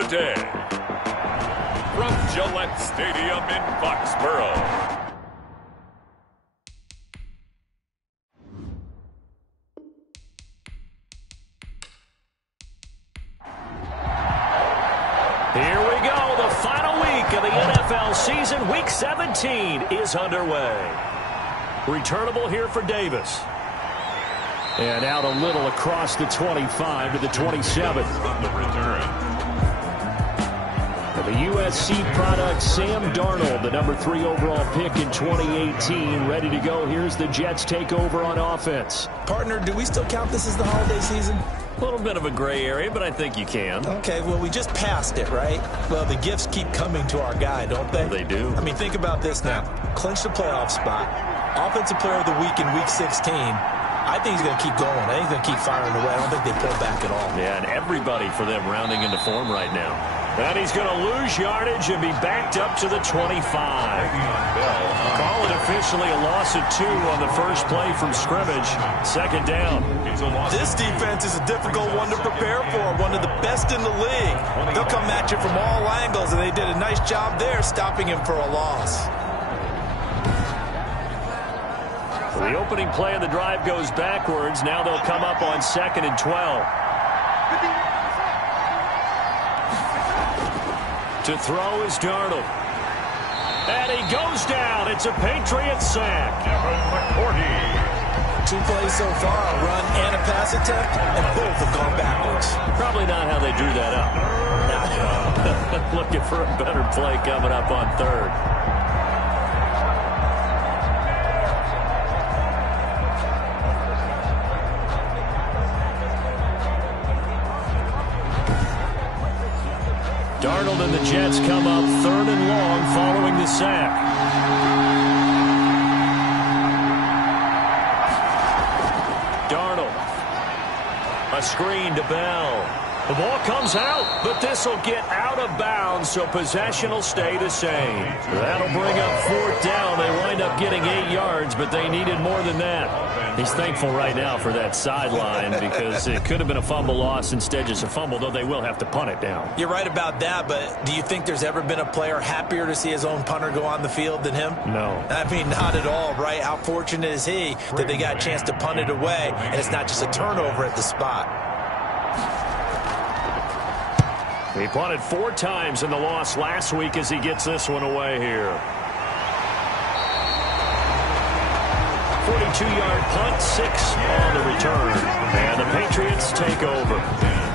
today. From Gillette Stadium in Foxborough. Here we go. The final week of the NFL season. Week 17 is underway. Returnable here for Davis. And out a little across the 25 to the 27. On the return. For the USC product, Sam Darnold, the number 3 overall pick in 2018, ready to go. Here's the Jets takeover on offense. Partner, do we still count this as the holiday season? A little bit of a gray area, but I think you can. Okay, well, we just passed it, right? Well, the gifts keep coming to our guy, don't they? They do. I mean, think about this now. Clinch the playoff spot. Offensive player of the week in Week 16. I think he's going to keep going. I think he's going to keep firing away. I don't think they pull back at all. Yeah, and everybody for them rounding into form right now. And he's going to lose yardage and be backed up to the 25. Call it officially a loss of 2 on the first play from scrimmage. Second down. This defense is a difficult one to prepare for, one of the best in the league. They'll come at you from all angles, and they did a nice job there stopping him for a loss. The opening play of the drive goes backwards. Now they'll come up on 2nd and 12. To throw is Darnold. And he goes down. It's a Patriot sack. 2 plays so far, a run and a pass attempt, and both have gone backwards. Probably not how they drew that up. Looking for a better play coming up on 3rd. Darnold and the Jets come up 3rd and long following the sack. Darnold. A screen to Bell. The ball comes out, but this will get out of bounds, so possession will stay the same. That'll bring up 4th down. They wind up getting 8 yards, but they needed more than that. He's thankful right now for that sideline because it could have been a fumble loss, instead just a fumble, though they will have to punt it down. You're right about that, but do you think there's ever been a player happier to see his own punter go on the field than him? No. I mean, not at all, right? How fortunate is he that they got a chance to punt it away, and it's not just a turnover at the spot. He punted 4 times in the loss last week as he gets this one away here. 42-yard punt, 6 on the return. And the Patriots take over.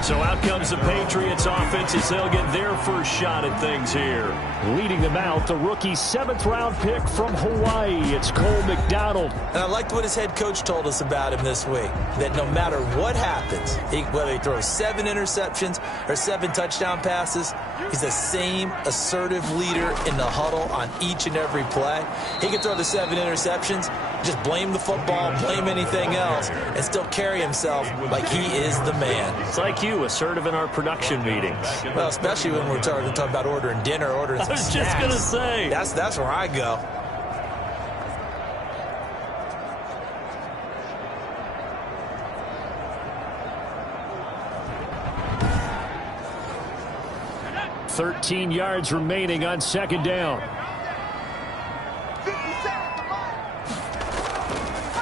So out comes the Patriots offense as they'll get their first shot at things here. Leading them out, the rookie 7th-round pick from Hawaii. It's Cole McDonald. And I liked what his head coach told us about him this week, that no matter what happens, whether he throws 7 interceptions or 7 touchdown passes, he's the same assertive leader in the huddle on each and every play. He can throw the 7 interceptions, just blame the football, blame anything else, and still carry himself like he is the man. It's like you, assertive in our production meetings. Well, especially when we're talking about ordering dinner, ordering some snacks. I was just going to say. That's where I go. $13 yards remaining on 2nd down.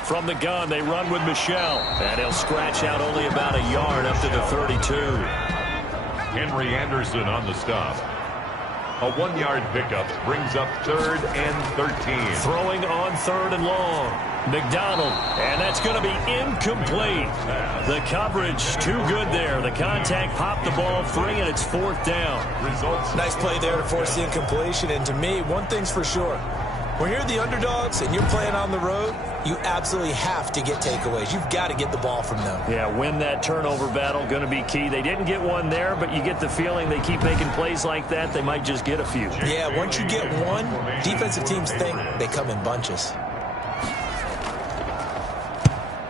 From the gun, they run with Michelle. And he'll scratch out only about a yard up to the 32. Henry Anderson on the stop. A 1-yard pickup brings up 3rd and 13. Throwing on 3rd and long. McDonald, and that's going to be incomplete. The coverage too good there. The contact popped the ball free, and it's 4th down. Nice play there to force the incompletion. And to me, one thing's for sure. When you're the underdogs and you're playing on the road, you absolutely have to get takeaways. You've got to get the ball from them. Yeah, win that turnover battle, going to be key. They didn't get one there, but you get the feeling they keep making plays like that, they might just get a few. Yeah, once you get one, defensive teams think they come in bunches.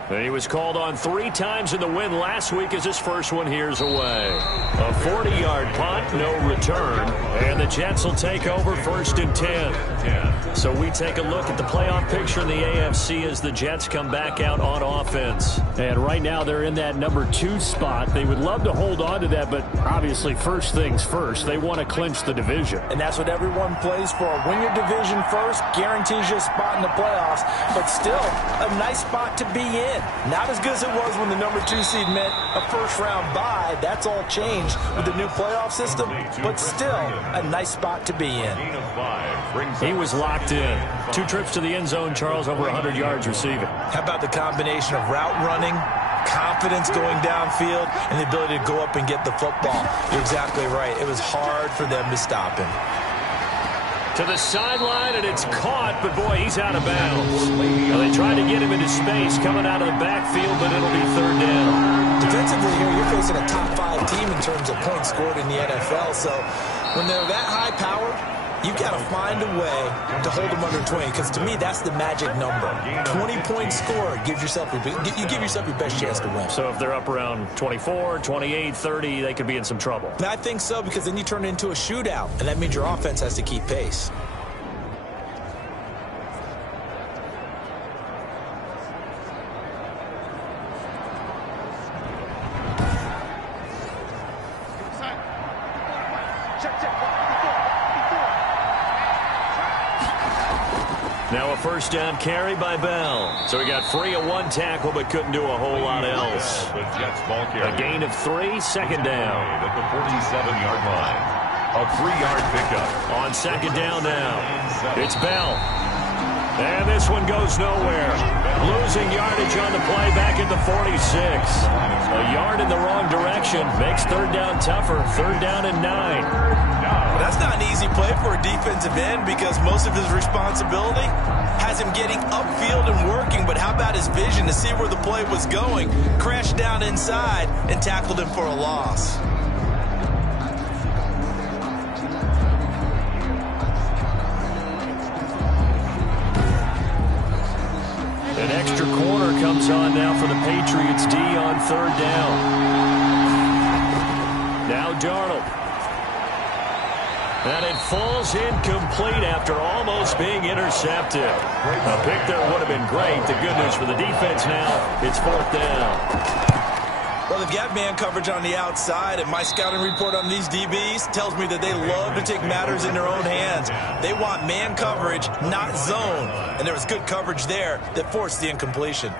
He was called on 3 times in the win last week as his first one here's away. A 40-yard punt, no return, and the Jets will take over 1st and 10. So we take a look at the playoff picture in the AFC as the Jets come back out on offense. And right now they're in that number 2 spot. They would love to hold on to that, but obviously first things first. They want to clinch the division. And that's what everyone plays for. Win your division first, guarantees you a spot in the playoffs, but still a nice spot to be in. Not as good as it was when the number 2 seed meant a first-round bye. That's all changed with the new playoff system, but still a nice spot to be in. He was locked in. 2 trips to the end zone, Charles, over 100 yards receiving. How about the combination of route running, confidence going downfield, and the ability to go up and get the football? You're exactly right. It was hard for them to stop him. To the sideline, and it's caught, but boy, he's out of bounds. Well, they tried to get him into space coming out of the backfield, but it'll be 3rd down. Defensively here, you're facing a top 5 team in terms of points scored in the NFL, so when they're that high powered, you've got to find a way to hold them under 20, because to me, that's the magic number. 20-point score gives yourself your best chance to win. So if they're up around 24, 28, 30, they could be in some trouble. I think so, because then you turn it into a shootout, and that means your offense has to keep pace. Now a 1st down carry by Bell. So he got free of 1 tackle but couldn't do a whole lot else. A gain of 3, 2nd down. At the 47-yard line. A 3-yard pickup. On 2nd down now. It's Bell. And this one goes nowhere. Losing yardage on the play back at the 46. A yard in the wrong direction makes 3rd down tougher. 3rd down and 9. That's not an easy play for a defensive end because most of his responsibility has him getting upfield and working, but how about his vision to see where the play was going, crashed down inside, and tackled him for a loss. An extra corner comes on now for the Patriots D on 3rd down. Now Darnold. And it falls incomplete after almost being intercepted. A pick there would have been great. The good news for the defense now, it's 4th down. Well, they've got man coverage on the outside, and my scouting report on these DBs tells me that they love to take matters in their own hands. They want man coverage, not zone. And there was good coverage there that forced the incompletion.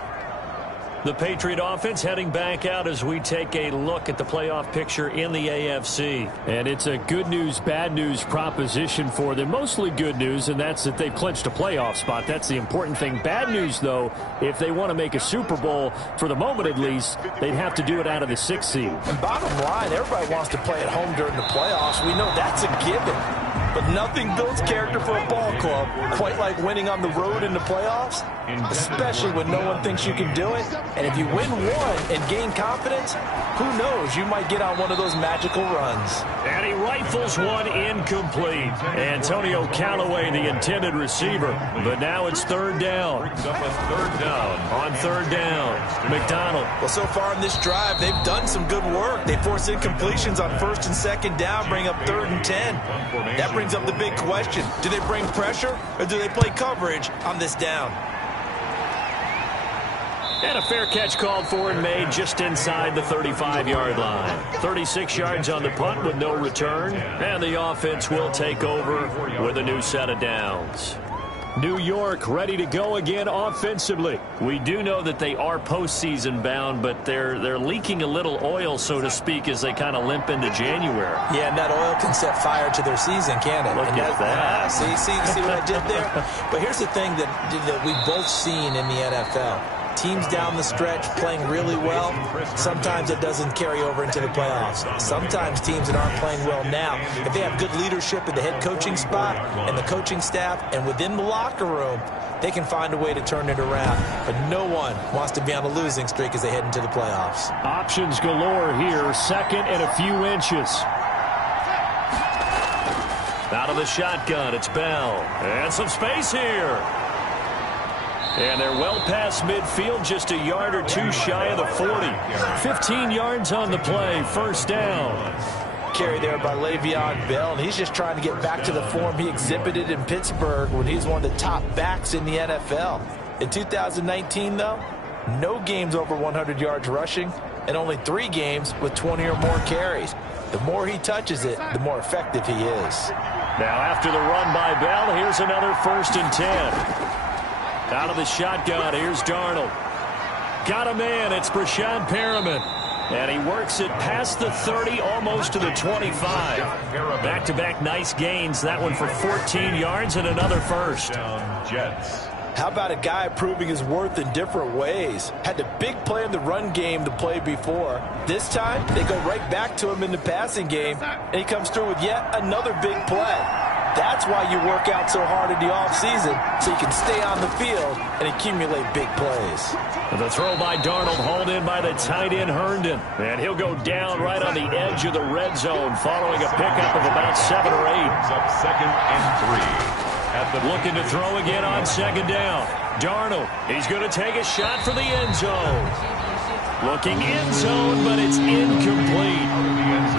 The Patriot offense heading back out as we take a look at the playoff picture in the AFC. And it's a good news, bad news proposition for them. Mostly good news, and that's that they've clinched a playoff spot. That's the important thing. Bad news, though, if they want to make a Super Bowl, for the moment at least, they'd have to do it out of the 6th seed. And bottom line, everybody wants to play at home during the playoffs. We know that's a given. But nothing builds character for a ball club quite like winning on the road in the playoffs, especially when no one thinks you can do it. And if you win one and gain confidence, who knows, you might get on one of those magical runs. And he rifles one incomplete. Antonio Callaway, the intended receiver. But now it's 3rd down. On 3rd down, McDonald. Well, so far in this drive, they've done some good work. They force incompletions on 1st and 2nd down, bring up 3rd and 10. That brings up the big question. Do they bring pressure or do they play coverage on this down? And a fair catch called for and made just inside the 35-yard line. 36 yards on the punt with no return. And the offense will take over with a new set of downs. New York ready to go again offensively. We do know that they are postseason bound, but they're leaking a little oil, so to speak, as they kind of limp into January. Yeah, and that oil can set fire to their season, can't it? Look at that. See what I did there? But here's the thing that we've both seen in the NFL. Teams down the stretch playing really well, sometimes it doesn't carry over into the playoffs. Sometimes teams that aren't playing well now, if they have good leadership at the head coaching spot and the coaching staff and within the locker room, they can find a way to turn it around. But no one wants to be on a losing streak as they head into the playoffs. Options galore here, 2nd and a few inches. Out of the shotgun, it's Bell. And some space here. And they're well past midfield, just a yard or two shy of the 40. 15 yards on the play, first down. Carry there by Le'Veon Bell, and he's just trying to get back to the form he exhibited in Pittsburgh when he's one of the top backs in the NFL. In 2019, though, no games over 100 yards rushing, and only 3 games with 20 or more carries. The more he touches it, the more effective he is. Now after the run by Bell, here's another 1st and 10. Out of the shotgun, here's Darnold. Got a man, it's Brashad Perriman. And he works it past the 30, almost to the 25. Back-to-back nice gains. That one for 14 yards and another first. Jets. How about a guy proving his worth in different ways? Had the big play in the run game to play before. This time, they go right back to him in the passing game, and he comes through with yet another big play. That's why you work out so hard in the offseason, so you can stay on the field and accumulate big plays. The throw by Darnold, hauled in by the tight end Herndon. And he'll go down right on the edge of the red zone following a pickup of about 7 or 8. Up 2nd and 3. Looking to throw again on 2nd down. Darnold, he's going to take a shot for the end zone. Looking end zone, but it's incomplete.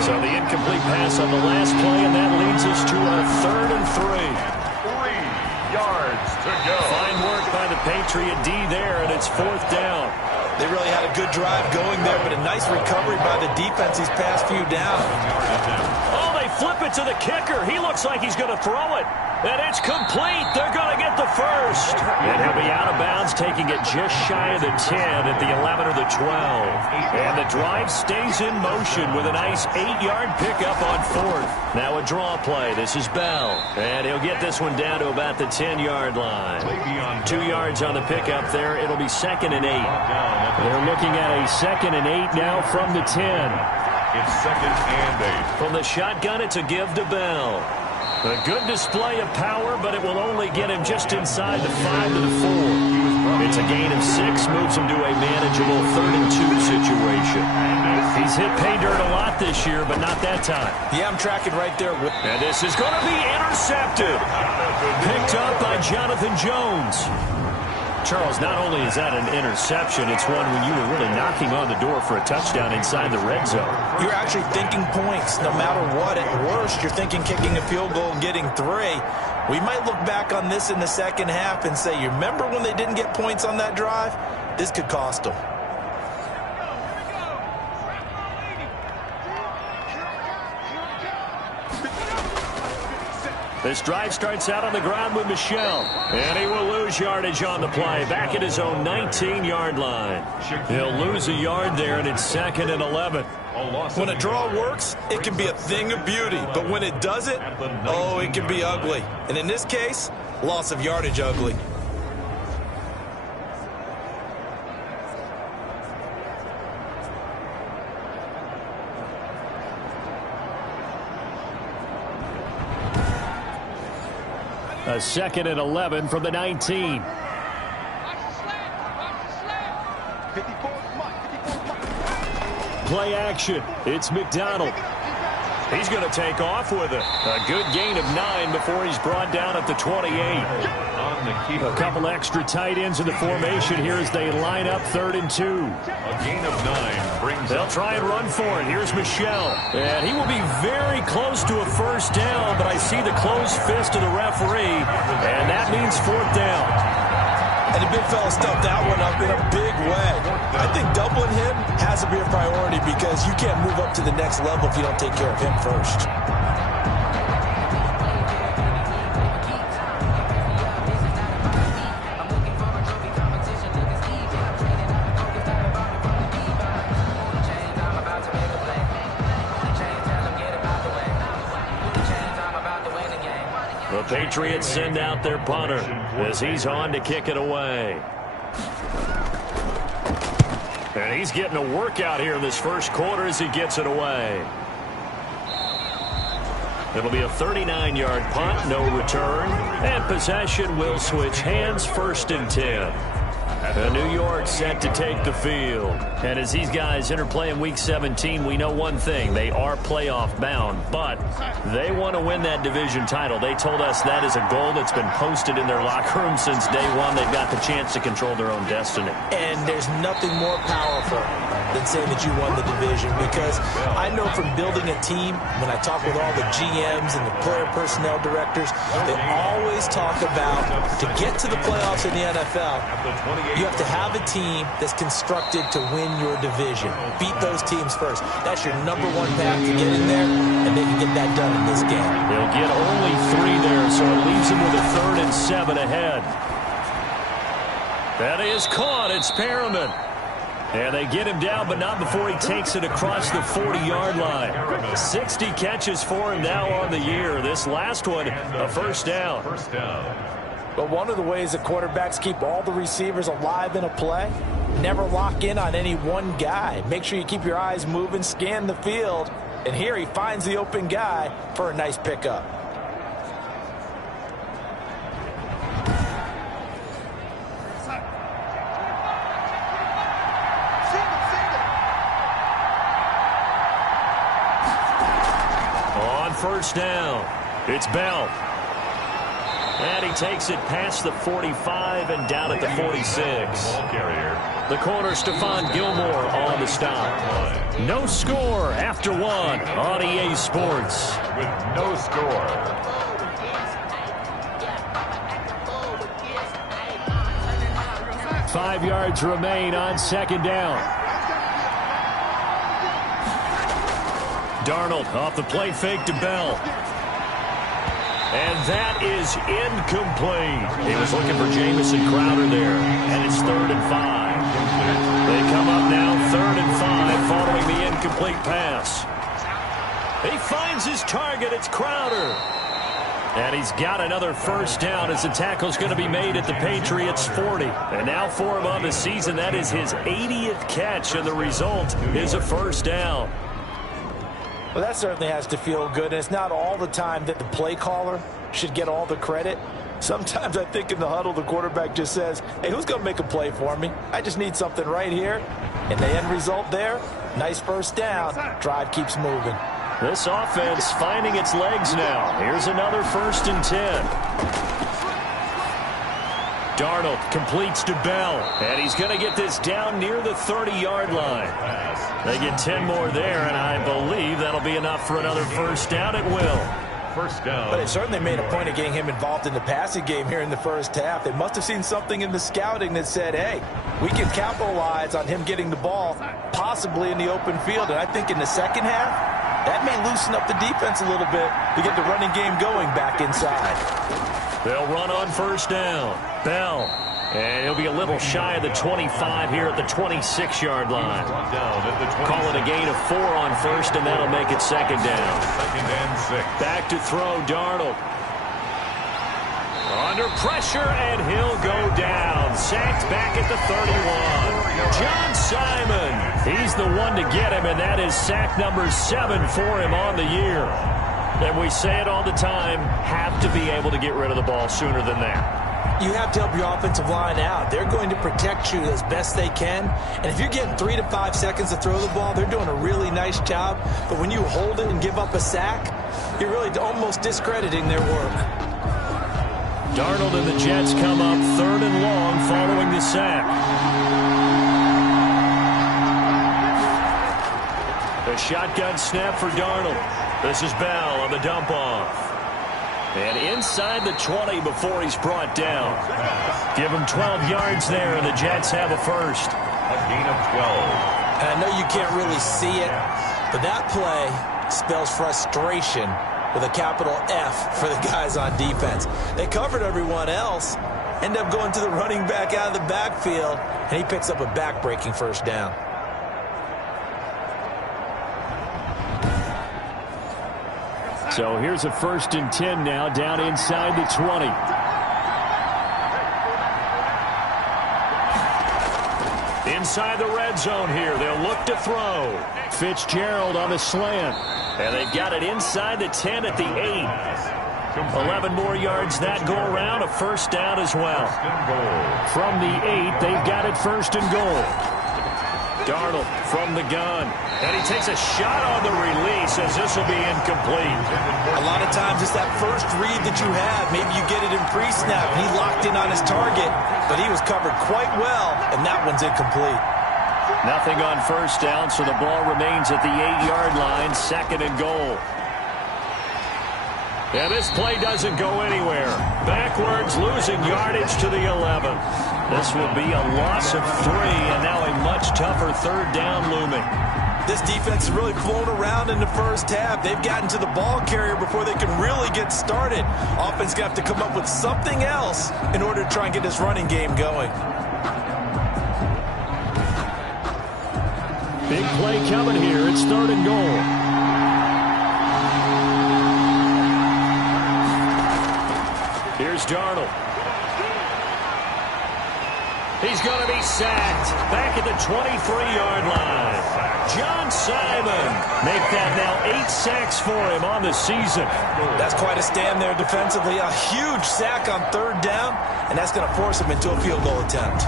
So the incomplete pass on the last play, and that leads us to a 3rd and 3. 3 yards to go. Fine work by the Patriot D there, and it's 4th down. They really had a good drive going there, but a nice recovery by the defense these past few downs. Oh, they flip it to the kicker. He looks like he's going to throw it. And it's complete. They're going to get the first. And he'll be out of bounds, taking it just shy of the 10 at the 11 or the 12. And the drive stays in motion with a nice 8-yard pickup on 4th. Now a draw play. This is Bell. And he'll get this one down to about the 10-yard line. 2 yards on the pickup there. It'll be 2nd and 8. They're looking at a 2nd and 8 now from the 10. It's 2nd and 8. From the shotgun, it's a give to Bell. A good display of power, but it will only get him just inside the 5 to the 4. It's a gain of 6, moves him to a manageable 3rd and 2 situation. He's hit pay dirt a lot this year, but not that time. Yeah, I'm tracking right there. And this is going to be intercepted. Picked up by Jonathan Jones. Charles, not only is that an interception, it's one when you were really knocking on the door for a touchdown inside the red zone. You're actually thinking points no matter what. At worst, you're thinking kicking a field goal and getting 3. We might look back on this in the second half and say, you remember when they didn't get points on that drive? This could cost them. This drive starts out on the ground with Michel. And he will lose yardage on the play. Back at his own 19-yard line. He'll lose a yard there, and it's 2nd and 11. When a draw works, it can be a thing of beauty. But when it doesn't, oh, it can be ugly. And in this case, loss of yardage ugly. A 2nd and 11 from the 19. Play action. It's McDonald. He's going to take off with it. A good gain of 9 before he's brought down at the 28. A couple extra tight ends in the formation here as they line up 3rd and 2. A gain of 9 brings. They'll try and run for it. Here's Michel. And he will be very close to a 1st down, but I see the closed fist of the referee, and that means 4th down. And the big fella stuffed that one up in a big way. I think doubling him has to be a priority because you can't move up to the next level if you don't take care of him first. The Patriots send out their punter as he's on to kick it away. And he's getting a workout here in this first quarter as he gets it away. It'll be a 39-yard punt, no return, and possession will switch hands, 1st and 10. And New York set to take the field. And as these guys interplay in Week 17, we know one thing. They are playoff bound, but they want to win that division title. They told us that is a goal that's been posted in their locker room since day one. They've got the chance to control their own destiny. And there's nothing more powerful than saying that you won the division, because I know from building a team, when I talk with all the GMs and the player personnel directors, they always talk about, to get to the playoffs in the NFL, you have to have a team that's constructed to win your division. Beat those teams first. That's your number one path to get in there, and they can get that done in this game. They'll get only 3 there, so it leaves them with a 3rd and 7 ahead. That is caught. It's Perriman. And they get him down, but not before he takes it across the 40-yard line. 60 catches for him now on the year. This last one, a first down. But one of the ways that quarterbacks keep all the receivers alive in a play, never lock in on any one guy. Make sure you keep your eyes moving, scan the field. And here he finds the open guy for a nice pickup. First down. It's Bell. And he takes it past the 45 and down at the 46. The corner, Stephon Gilmore, on the stop. No score after 1 on EA Sports. With no score. Five yards remain on 2nd down. Darnold off the play fake to Bell. And that is incomplete. He was looking for Jamison Crowder there. And it's 3rd and 5. They come up now 3rd and 5 following the incomplete pass. He finds his target. It's Crowder. And he's got another first down as the tackle's going to be made at the Patriots' 40. And now for him on the season, that is his 80th catch, and the result is a first down. Well, that certainly has to feel good, and it's not all the time that the play caller should get all the credit. Sometimes I think in the huddle, the quarterback just says, hey, who's going to make a play for me? I just need something right here. And the end result there, nice first down. Drive keeps moving. This offense finding its legs now. Here's another 1st and 10. Darnold completes to Bell, and he's going to get this down near the 30-yard line. They get 10 more there, and I believe that'll be enough for another first down. It will. First down. But they certainly made a point of getting him involved in the passing game here in the first half. They must have seen something in the scouting that said, hey, we can capitalize on him getting the ball possibly in the open field. And I think in the second half, that may loosen up the defense a little bit to get the running game going back inside. They'll run on first down. Bell. And he'll be a little shy of the 25 here at the 26-yard line. Call it a gain of 4 on first, and that'll make it 2nd down. 2nd and 6. Back to throw, Darnold. Under pressure, and he'll go down. Sacked back at the 31. John Simon. He's the one to get him, and that is sack number 7 for him on the year. And we say it all the time, have to be able to get rid of the ball sooner than that. You have to help your offensive line out. They're going to protect you as best they can. And if you're getting 3 to 5 seconds to throw the ball, they're doing a really nice job. But when you hold it and give up a sack, you're really almost discrediting their work. Darnold and the Jets come up 3rd and long following the sack. A shotgun snap for Darnold. This is Bell on the dump off. And inside the 20 before he's brought down. Give him 12 yards there, and the Jets have a first. A gain of 12. And I know you can't really see it, but that play spells frustration with a capital F for the guys on defense. They covered everyone else, end up going to the running back out of the backfield, and he picks up a back-breaking first down. So here's a 1st and 10 now, down inside the 20. Inside the red zone here, they'll look to throw. Fitzgerald on the slant. And they've got it inside the 10 at the 8. 11 more yards that go around, a first down as well. From the 8, they've got it first and goal. Darnold from the gun. And he takes a shot on the release as this will be incomplete. A lot of times it's that first read that you have. Maybe you get it in pre-snap. He locked in on his target, but he was covered quite well, and that one's incomplete. Nothing on first down, so the ball remains at the 8-yard line, second and goal. And this play doesn't go anywhere. Backwards, losing yardage to the 11. This will be a loss of 3, and now a much tougher third down looming. This defense has really flown around in the first half. They've gotten to the ball carrier before they can really get started. Offense going to have to come up with something else in order to try and get this running game going. Big play coming here. It's third and goal. Here's Darnold. He's going to be sacked back at the 23-yard line. John Simon make that now 8 sacks for him on the season. That's quite a stand there defensively. A huge sack on third down, and that's going to force him into a field goal attempt.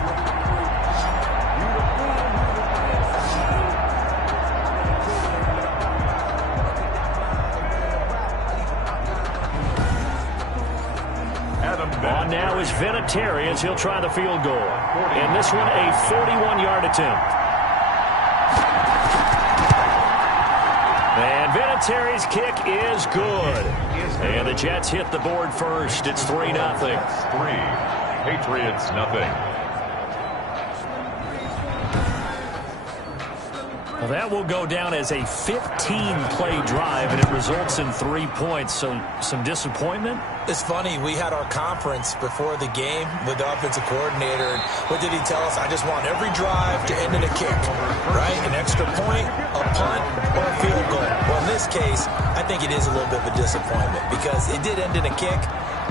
On now is Vinatieri as he'll try the field goal. And this one a 41-yard attempt. And Vinatieri's kick is good. And the Jets hit the board first. It's 3-0. 3. Patriots nothing. Well, that will go down as a 15-play drive, and it results in 3 points. So some disappointment. It's funny, we had our conference before the game with the offensive coordinator, and what did he tell us? I just want every drive to end in a kick, right? An extra point, a punt, or a field goal. Well, in this case, I think it is a little bit of a disappointment because it did end in a kick,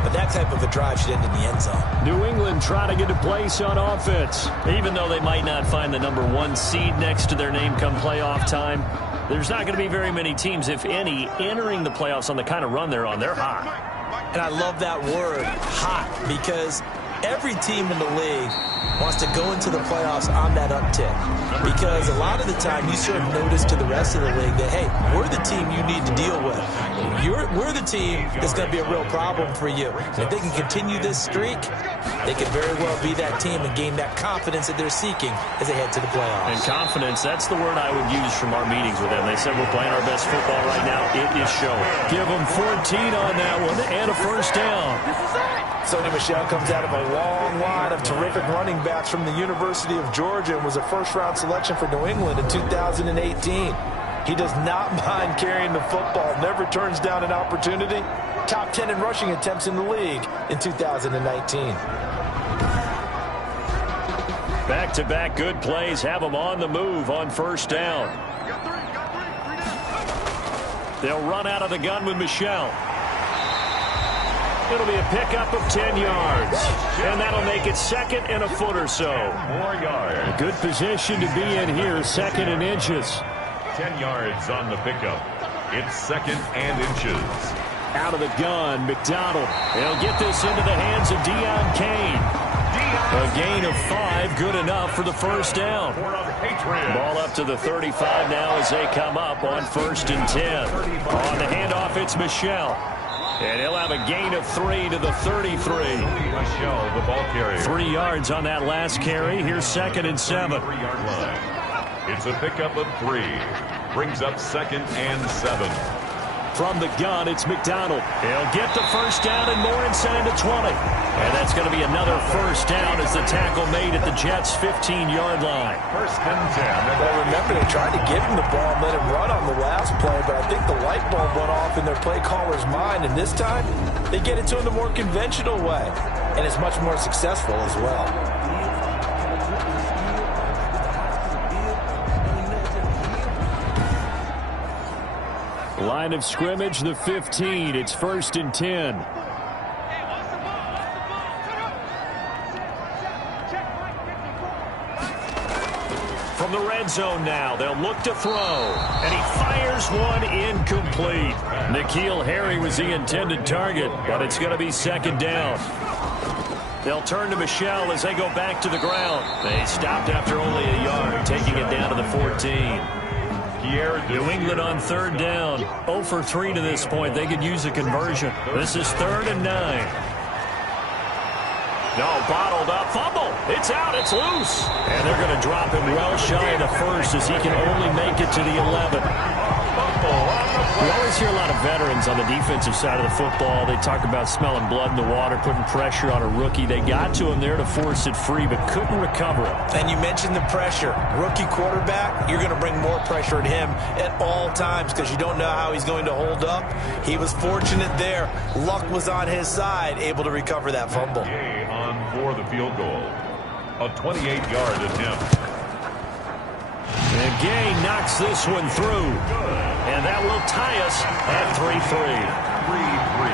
but that type of a drive should end in the end zone. New England trying to get a place on offense. Even though they might not find the number 1 seed next to their name come playoff time, there's not going to be very many teams, if any, entering the playoffs on the kind of run they're on. They're hot. And I love that word, hot, because every team in the league wants to go into the playoffs on that uptick. Because a lot of the time you serve notice to the rest of the league that, hey, we're the team you need to deal with. We're the team that's going to be a real problem for you. And if they can continue this streak, they could very well be that team and gain that confidence that they're seeking as they head to the playoffs. And confidence, that's the word I would use from our meetings with them. They said we're playing our best football right now. It is showing. Give them 14 on that one and a first down. Sony Michel comes out of a long line of terrific running backs from the University of Georgia and was a first-round selection for New England in 2018. He does not mind carrying the football, never turns down an opportunity. Top 10 in rushing attempts in the league in 2019. Back-to-back good plays have them on the move on first down. They'll run out of the gun with Michel. It'll be a pickup of 10 yards. And that'll make it second and a foot or so. 4 yards. A good position to be in here, second and inches. 10 yards on the pickup. It's second and inches. Out of the gun, McDonald. They'll get this into the hands of Deion Kane. A gain of 5, good enough for the first down. Ball up to the 35 now as they come up on first and 10. On the handoff, it's Michel. And he'll have a gain of 3 to the 33. Michel, the ball carrier. 3 yards on that last carry. Here's second and 7. 3-yard line. It's a pickup of 3. Brings up second and 7. From the gun, it's McDonald. He'll get the first down and more inside the 20. And that's going to be another first down as the tackle made at the Jets' 15-yard line. First and 10. Well, remember, they tried to give him the ball and let him run on the last play, but I think the light bulb went off in their play caller's mind, and this time they get it to him the more conventional way, and it's much more successful as well. Line of scrimmage, the 15. It's first and 10. From the red red zone now. They'll look to throw. And he fires one incomplete. N'Keal Harry was the intended target, but it's going to be second down. They'll turn to Michel as they go back to the ground. They stopped after only a yard, taking it down to the 14. New England on third down. 0 for 3 to this point. They could use a conversion. This is 3rd and 9. No, bottled up. Fumble. It's out. It's loose. And they're going to drop him well shy of the first as he can only make it to the 11. We always hear a lot of veterans on the defensive side of the football. They talk about smelling blood in the water, putting pressure on a rookie. They got to him there to force it free, but couldn't recover it. And you mentioned the pressure. Rookie quarterback, you're going to bring more pressure at him at all times because you don't know how he's going to hold up. He was fortunate there. Luck was on his side, able to recover that fumble. On for the field goal. A 28-yard attempt. And Gay knocks this one through. And that will tie us at 3-3. 3-3.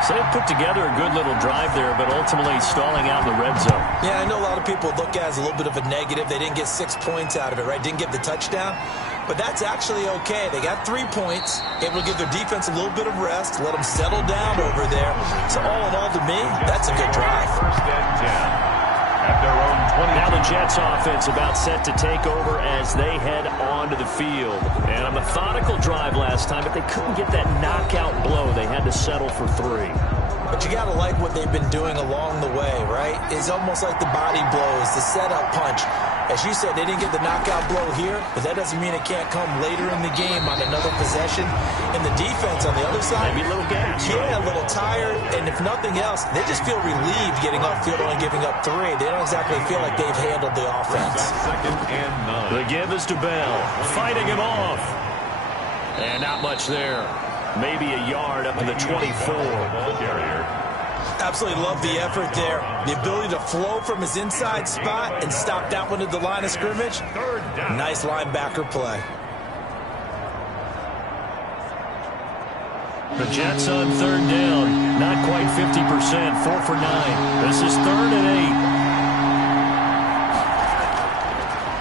So they put together a good little drive there, but ultimately stalling out in the red zone. Yeah, I know a lot of people look at it as a little bit of a negative. They didn't get 6 points out of it, right? Didn't get the touchdown. But that's actually okay. They got 3 points, able to give their defense a little bit of rest, let them settle down over there. So all in all, to me, that's a good drive. First and 10. At their own 20. Now the Jets offense about set to take over as they head onto the field. And a methodical drive last time, but they couldn't get that knockout blow. They had to settle for 3. But you got to like what they've been doing along the way, right? It's almost like the body blows, the setup punch. As you said, they didn't get the knockout blow here, but that doesn't mean it can't come later in the game on another possession. And the defense on the other side, maybe a little gas. Yeah, a little tired. And if nothing else, they just feel relieved getting off field and giving up 3. They don't exactly feel like they've handled the offense. Second and 9. The give is to Bell, fighting him off. And not much there. Maybe a yard up to the 24. Ball carrier. Absolutely love the effort there. The ability to flow from his inside spot and stop that one at the line of scrimmage. Nice linebacker play. The Jets on third down. Not quite 50%. 4 for 9. This is 3rd and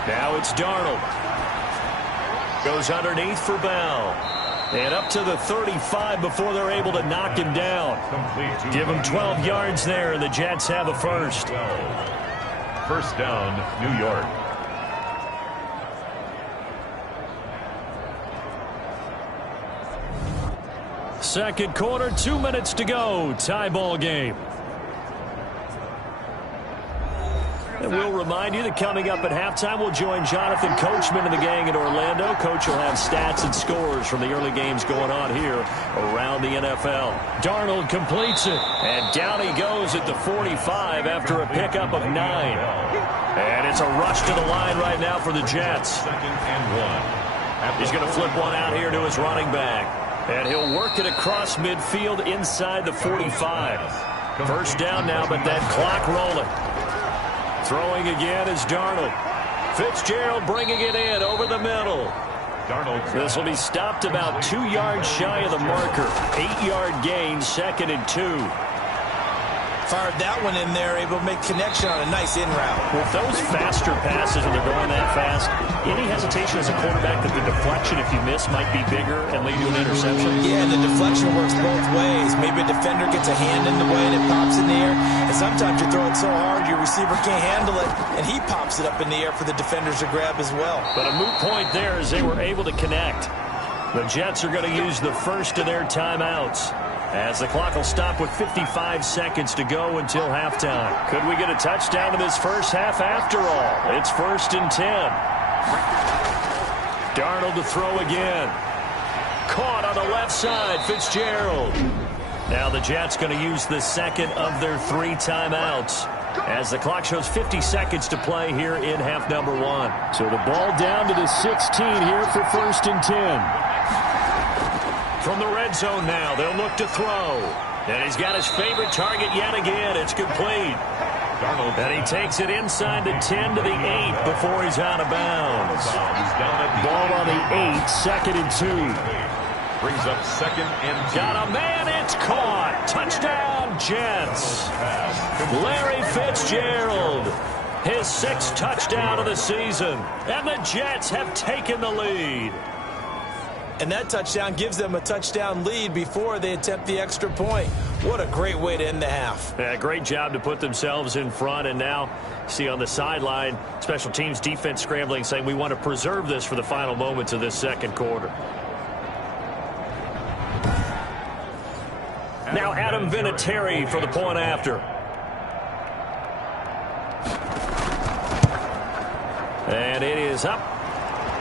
8. Now it's Darnold. Goes underneath for Bell. And up to the 35 before they're able to knock him down. Give him 12 yards there, and the Jets have a first. First down, New York. Second quarter, 2 minutes to go. Tie ball game. And we'll remind you that coming up at halftime, we'll join Jonathan Coachman and the gang in Orlando. Coach will have stats and scores from the early games going on here around the NFL. Darnold completes it. And down he goes at the 45 after a pickup of 9. And it's a rush to the line right now for the Jets. Second and 1. He's going to flip one out here to his running back. And he'll work it across midfield inside the 45. First down now, but that clock rolling. Throwing again is Darnold. Fitzgerald bringing it in over the middle. This will be stopped about 2 yards shy of the marker. 8-yard gain, 2nd and 2. Fired that one in there, able to make connection on a nice in route. With those faster passes and they're going that fast, any hesitation as a quarterback that the deflection, if you miss, might be bigger and lead to an interception? Yeah, and the deflection works both ways. Maybe a defender gets a hand in the way and it pops in the air. And sometimes you throw it so hard your receiver can't handle it, and he pops it up in the air for the defenders to grab as well. But a moot point there as they were able to connect. The Jets are going to use the first of their timeouts, as the clock will stop with 55 seconds to go until halftime. Could we get a touchdown in this first half after all? It's 1st and 10. Darnold to throw again. Caught on the left side, Fitzgerald. Now the Jets going to use the second of their 3 timeouts, as the clock shows 50 seconds to play here in half number 1. So the ball down to the 16 here for 1st and 10. From the red zone now, they'll look to throw. And he's got his favorite target yet again. It's complete. And he takes it inside the 10 to the 8 before he's out of bounds. Ball on the 8, 2nd and 2. brings up 2nd and 2. Got a man, it's caught. Touchdown, Jets. Larry Fitzgerald, his 6th touchdown of the season. And the Jets have taken the lead. And that touchdown gives them a touchdown lead before they attempt the extra point. What a great way to end the half. Yeah, great job to put themselves in front. And now, see on the sideline, special teams defense scrambling, saying we want to preserve this for the final moments of this second quarter. Now Adam Vinatieri for the point after. And it is up.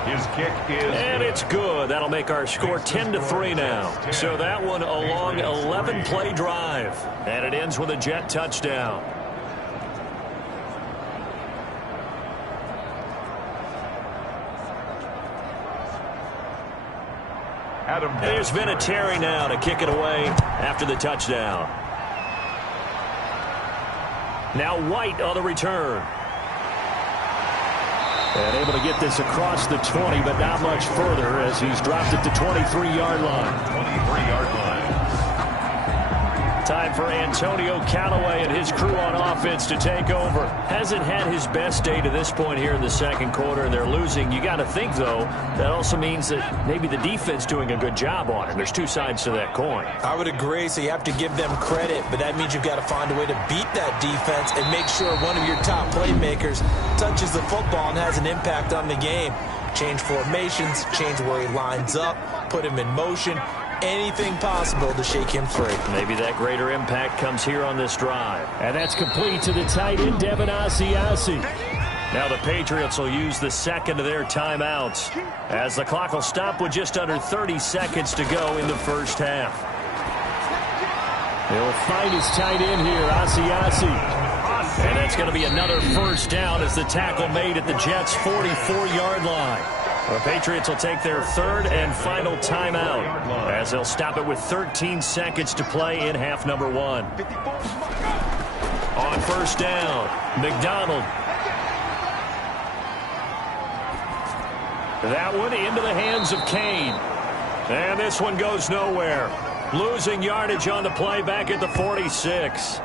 His kick is and good. It's good. That'll make our score 10-3 now. So that one a long 11-play drive. And it ends with a Jet touchdown. Here's Vinatieri now to kick it away after the touchdown. Now White on the return. And able to get this across the 20, but not much further as he's dropped it to 23-yard line. 23-yard line. Time for Antonio Callaway and his crew on offense to take over. Hasn't had his best day to this point here in the second quarter, and they're losing. You got to think, though, that also means that maybe the defense doing a good job on it. There's two sides to that coin. I would agree, so you have to give them credit, but that means you've got to find a way to beat that defense and make sure one of your top playmakers touches the football and has an impact on the game. Change formations, change where he lines up, put him in motion. Anything possible to shake him free. Maybe that greater impact comes here on this drive. And that's complete to the tight end, Devin Asiasi. Now the Patriots will use the second of their timeouts as the clock will stop with just under 30 seconds to go in the first half. They'll find his tight end here, Asiasi. And that's going to be another first down as the tackle made at the Jets' 44-yard line. The Patriots will take their third and final timeout as they'll stop it with 13 seconds to play in half number 1. On first down, McDonald. That one into the hands of Kane. And this one goes nowhere. Losing yardage on the play back at the 46.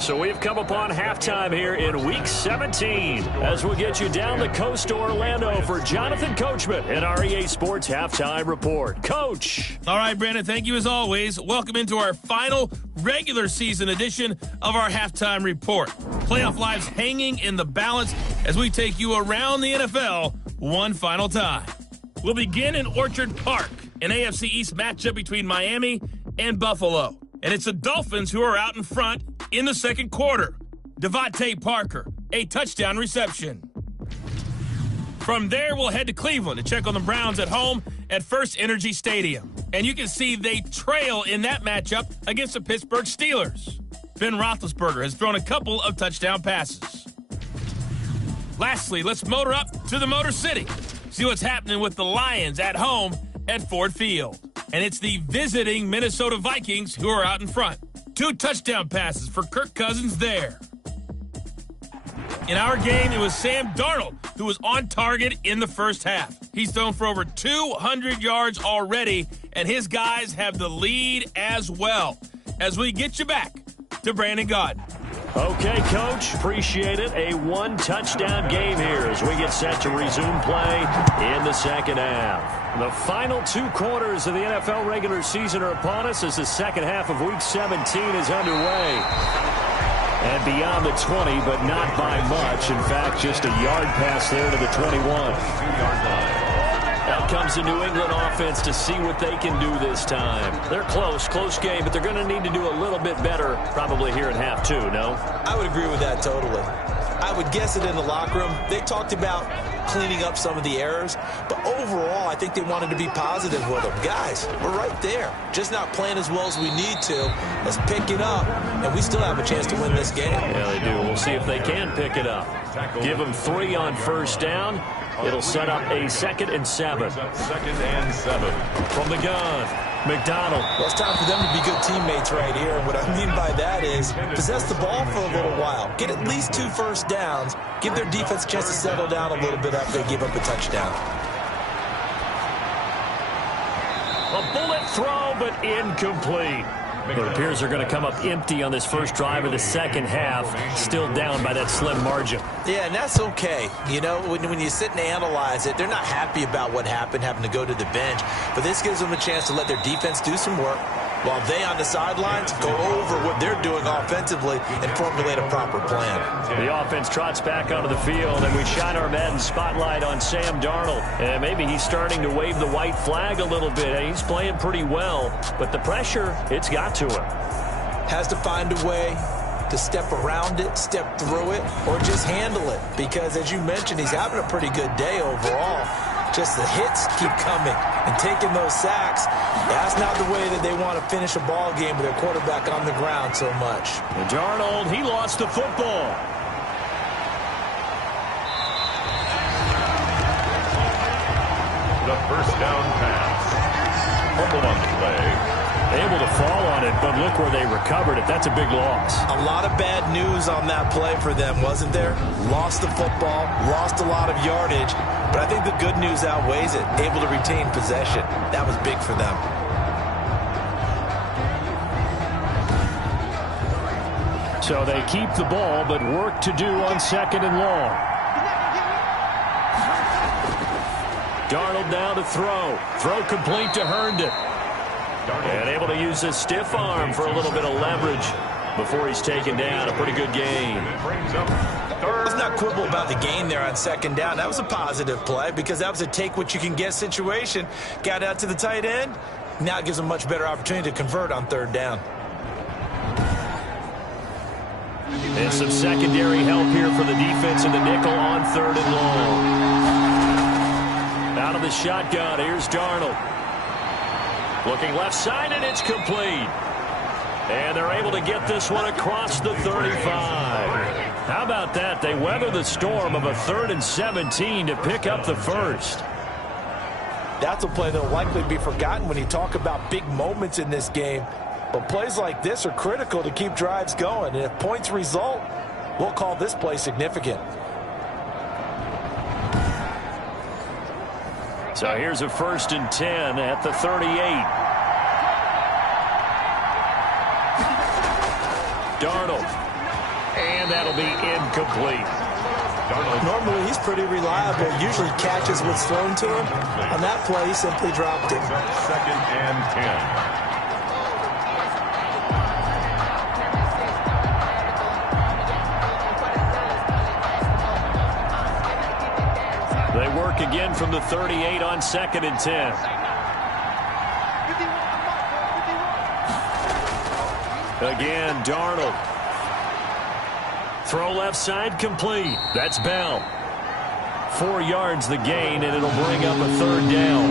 So we've come upon halftime here in Week 17 as we get you down the coast to Orlando for Jonathan Coachman and our EA Sports Halftime Report. Coach. All right, Brandon, thank you as always. Welcome into our final regular season edition of our Halftime Report. Playoff lives hanging in the balance as we take you around the NFL one final time. We'll begin in Orchard Park, an AFC East matchup between Miami and Buffalo. And it's the Dolphins who are out in front in the second quarter. Devontae Parker, a touchdown reception. From there, we'll head to Cleveland to check on the Browns at home at First Energy Stadium. And you can see they trail in that matchup against the Pittsburgh Steelers. Ben Roethlisberger has thrown a couple of touchdown passes. Lastly, let's motor up to the Motor City. See what's happening with the Lions at home at Ford Field. And it's the visiting Minnesota Vikings who are out in front. 2 touchdown passes for Kirk Cousins there. In our game, it was Sam Darnold who was on target in the first half. He's thrown for over 200 yards already, and his guys have the lead as well. As we get you back to Brandon Gaudin. Okay, Coach. Appreciate it. A 1-touchdown game here as we get set to resume play in the second half. The final 2 quarters of the NFL regular season are upon us as the second half of Week 17 is underway. And beyond the 20, but not by much. In fact, just a yard pass there to the 21. 2-yard line. Out comes the New England offense to see what they can do this time. They're close game, but they're going to need to do a little bit better probably here in half 2, no? I would agree with that totally. I would guess it in the locker room. They talked about cleaning up some of the errors, but overall, I think they wanted to be positive with them. Guys, we're right there. Just not playing as well as we need to. Let's pick it up, and we still have a chance to win this game. Yeah, they do. We'll see if they can pick it up. Give him 3 on first down. It'll set up a 2nd and 7. 2nd and 7. From the gun, McDonald. Well, it's time for them to be good teammates right here. And what I mean by that is possess the ball for a little while. Get at least 2 first downs. Give their defense a chance to settle down a little bit after they give up a touchdown. A bullet throw, but incomplete. It appears they're going to come up empty on this first drive of the second half, still down by that slim margin. Yeah, and that's okay. You know, when you sit and analyze it, they're not happy about what happened, having to go to the bench. But this gives them a chance to let their defense do some work while they on the sidelines go over what they're doing offensively and formulate a proper plan. The offense trots back onto the field, and we shine our Madden spotlight on Sam Darnold. And maybe he's starting to wave the white flag a little bit. He's playing pretty well, but the pressure, it's got to him. Has to find a way to step around it, step through it, or just handle it. Because, as you mentioned, he's having a pretty good day overall. Just the hits keep coming and taking those sacks. That's not the way that they want to finish a ball game with their quarterback on the ground so much. And Darnold, he lost the football. The first down pass. Fumble on the play. Able to fall on it, but look where they recovered it. That's a big loss. A lot of bad news on that play for them, wasn't there? Lost the football, lost a lot of yardage, but I think the good news outweighs it. Able to retain possession. That was big for them. So they keep the ball, but work to do on 2nd and long. Darnold now to throw. Throw complete to Herndon. And able to use his stiff arm for a little bit of leverage before he's taken down. A pretty good gain. Let's not quibble about the gain there on 2nd down. That was a positive play because that was a take-what-you-can-get situation. Got out to the tight end. Now it gives them a much better opportunity to convert on 3rd down. And some secondary help here for the defense in the nickel on 3rd and long. Out of the shotgun, here's Darnold. Looking left side, and it's complete. And they're able to get this one across the 35. How about that? They weather the storm of a 3rd and 17 to pick up the first. That's a play that will likely be forgotten when you talk about big moments in this game. But plays like this are critical to keep drives going. And if points result, we'll call this play significant. So here's a 1st and 10 at the 38. Darnold. And that'll be incomplete. Normally, he's pretty reliable. Usually catches what's thrown to him. On that play, he simply dropped it. 2nd and 10. They work again from the 38 on 2nd and 10. Again, Darnold. Throw left side complete. That's Bell. 4 yards the gain, and it'll bring up a 3rd down.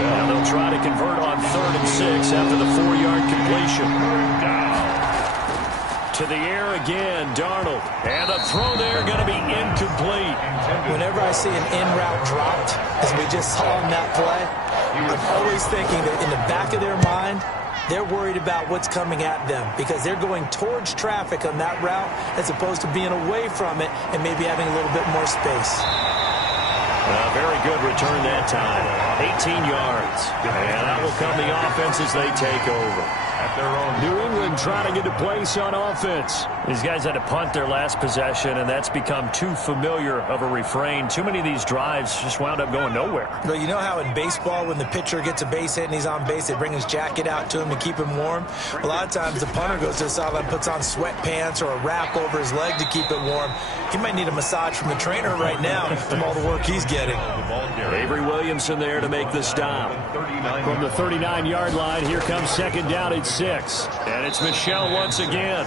Now they'll try to convert on 3rd and 6 after the 4-yard completion. To the air again, Darnold. And the throw there going to be incomplete. Whenever I see an in-route dropped, as we just saw in that play, I'm always thinking that in the back of their mind, they're worried about what's coming at them because they're going towards traffic on that route as opposed to being away from it and maybe having a little bit more space. Very good return that time. 18 yards. And that will come the offense as they take over. At their own. New England trying to get a place on offense. These guys had to punt their last possession, and that's become too familiar of a refrain. Too many of these drives just wound up going nowhere. But you know how in baseball, when the pitcher gets a base hit and he's on base, they bring his jacket out to him to keep him warm? A lot of times the punter goes to the sideline, puts on sweatpants or a wrap over his leg to keep it warm. He might need a massage from the trainer right now from all the work he's getting. Avery Williamson there to make the stop. From the 39-yard line, here comes 2nd down at 6. And it's Michel once again.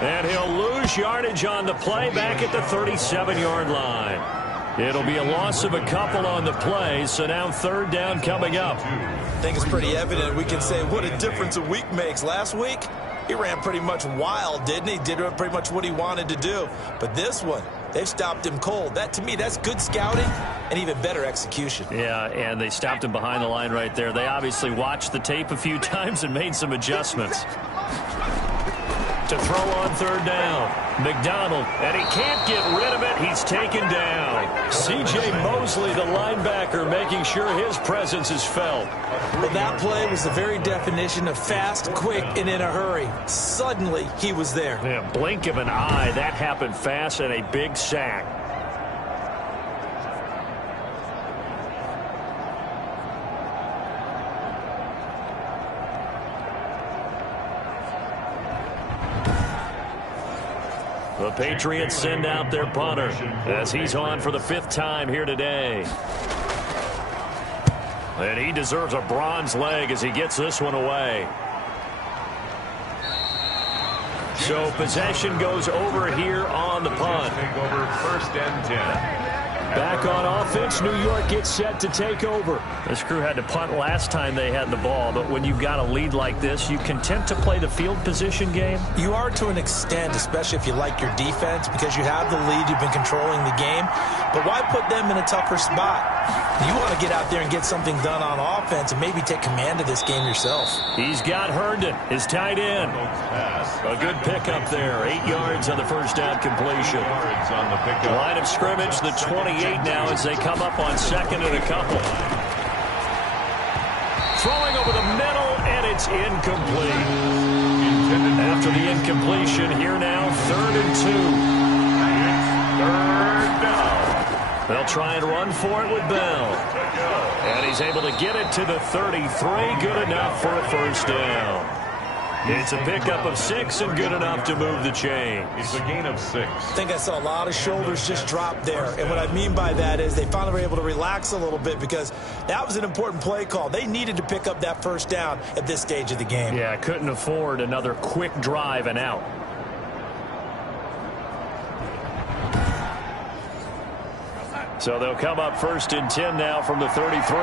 And he'll lose yardage on the play back at the 37-yard line. It'll be a loss of a couple on the play, so now 3rd down coming up. I think it's pretty evident. We can say what a difference a week makes. Last week, he ran pretty much wild, didn't he? Did pretty much what he wanted to do. But this one, They've stopped him cold. That, to me, that's good scouting and even better execution. Yeah, and they stopped him behind the line right there. They obviously watched the tape a few times and made some adjustments. To throw on third down, McDonald, and he can't get rid of it. He's taken down. C.J. Mosley, the linebacker, making sure his presence is felt. Well, that play was the very definition of fast, quick, and in a hurry. Suddenly, he was there. Yeah, blink of an eye. That happened fast and a big sack. The Patriots send out their punter as he's on for the 5th time here today. And he deserves a bronze leg as he gets this one away. So possession goes over here on the punt. Take over 1st and 10. Back on offense, New York gets set to take over. This crew had to punt last time they had the ball, but when you've got a lead like this, you content to play the field position game? You are to an extent, especially if you like your defense, because you have the lead, you've been controlling the game. But why put them in a tougher spot? You want to get out there and get something done on offense and maybe take command of this game yourself. He's got Herndon, his tight end. A good pickup there. 8 yards on the first down completion. Line of scrimmage, the 28 now as they come up on 2nd and a couple. Throwing over the middle, and it's incomplete. After the incompletion, here now, 3rd and 2. 3rd down. They'll try and run for it with Bell. And he's able to get it to the 33. Good enough for a 1st down. It's a pickup of 6 and good enough to move the chains. It's a gain of 6. I think I saw a lot of shoulders just drop there. And what I mean by that is they finally were able to relax a little bit because that was an important play call. They needed to pick up that 1st down at this stage of the game. Yeah, couldn't afford another quick drive and out. So they'll come up 1st and 10 now from the 33.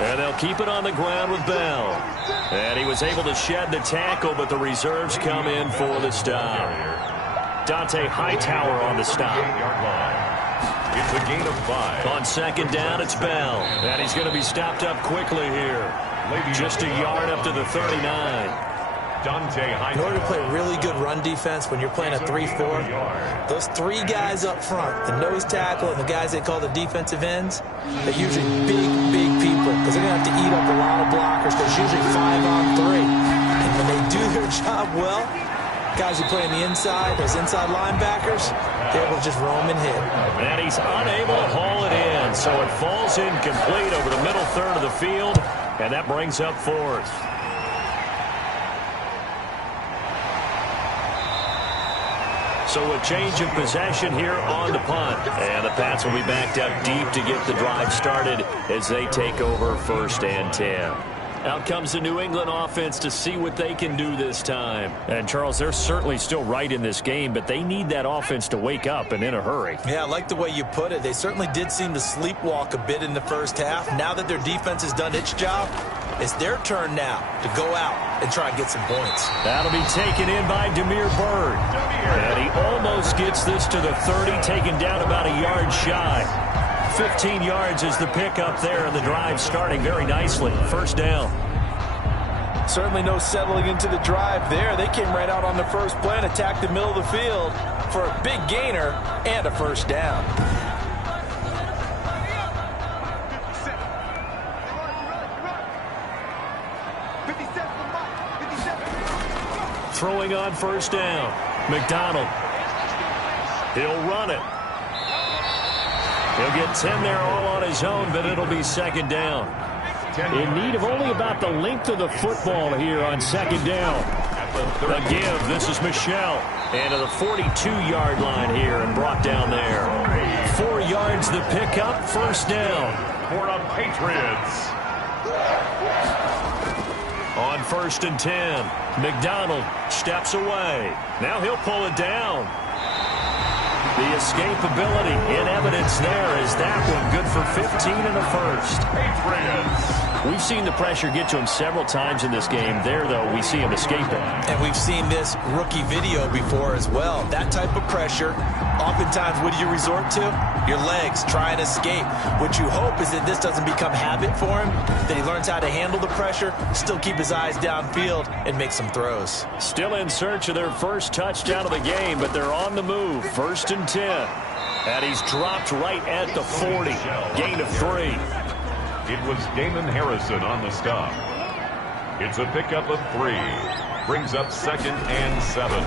And they'll keep it on the ground with Bell. And he was able to shed the tackle, but the reserves come in for the stop. Dante Hightower on the stop. It's a gain of 5. On 2nd down, it's Bell. And he's going to be stopped up quickly here. Just a yard up to the 39. In order to play really good run defense when you're playing a 3-4, those 3 guys up front, the nose tackle and the guys they call the defensive ends, they're usually big people because they're going to have to eat up a lot of blockers because it's usually 5 on 3. And when they do their job well, guys who play on the inside, those inside linebackers, they're able to just roam and hit. And he's unable to haul it in, so it falls incomplete over the middle 3rd of the field, and that brings up 4th. So a change of possession here on the punt. And the Pats will be backed up deep to get the drive started as they take over 1st and 10. Out comes the New England offense to see what they can do this time. And, Charles, they're certainly still right in this game, but they need that offense to wake up and in a hurry. Yeah, I like the way you put it. They certainly did seem to sleepwalk a bit in the 1st half. Now that their defense has done its job, it's their turn now to go out and try and get some points. That'll be taken in by Damiere Byrd. And he almost gets this to the 30, taken down about a yard shy. 15 yards is the pickup there, and the drive starting very nicely. 1st down. Certainly no settling into the drive there. They came right out on the first play and attacked the middle of the field for a big gainer and a 1st down. Throwing on 1st down. McDonald. He'll run it. He'll get 10 there all on his own, but it'll be 2nd down. In need of only about the length of the football here on 2nd down. The give, this is Michelle. And to the 42-yard line here and brought down there. 4 yards the pickup, 1st down. For the Patriots. On 1st and 10, McDonald steps away. Now he'll pull it down. The escapability in evidence there is that one good for 15 and a first. We've seen the pressure get to him several times in this game. There, though, we see him escaping. And we've seen this rookie video before as well. That type of pressure, oftentimes, what do you resort to? Your legs, try and escape. What you hope is that this doesn't become habit for him, that he learns how to handle the pressure, still keep his eyes downfield, and make some throws. Still in search of their first touchdown of the game, but they're on the move. 1st and 10. And he's dropped right at the 40. Gain of 3. It was Damon Harrison on the stop. It's a pickup of 3. Brings up 2nd and 7.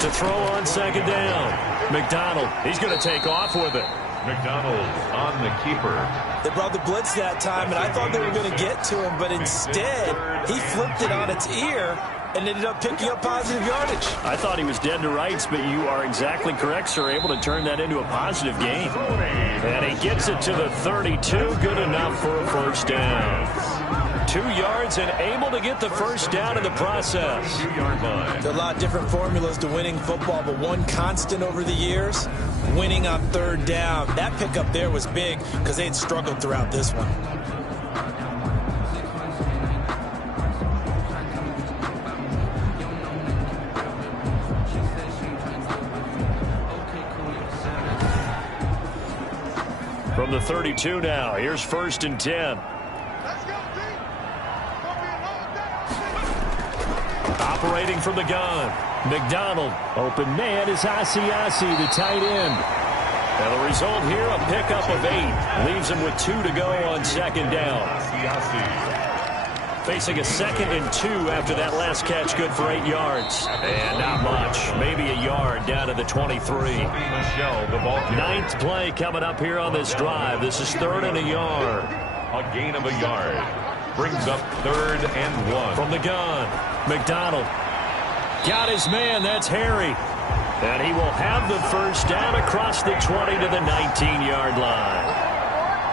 To throw on 2nd down. McDonald, he's going to take off with it. McDonald on the keeper. They brought the blitz that time, and I thought they were going to get to him, but instead, he flipped it on its ear and ended up picking up positive yardage. I thought he was dead to rights, but you are exactly correct, sir. Able to turn that into a positive gain. And he gets it to the 32. Good enough for a first down. 2 yards and able to get the first down in the process. 2-yard line. There are a lot of different formulas to winning football, but one constant over the years, winning on 3rd down. That pickup there was big because they had struggled throughout this one. From the 32 now, here's 1st and 10. Operating from the gun. McDonald. Open man is Asiasi, the tight end. And the result here, a pickup of 8. Leaves him with 2 to go on 2nd down. Facing a 2nd and 2 after that last catch, good for 8 yards. And not much. Maybe a yard down to the 23. Ninth play coming up here on this drive. This is 3rd and a yard. A gain of a yard. Brings up 3rd and 1. From the gun, McDonald. Got his man, that's Harry. And he will have the first down across the 20 to the 19-yard line.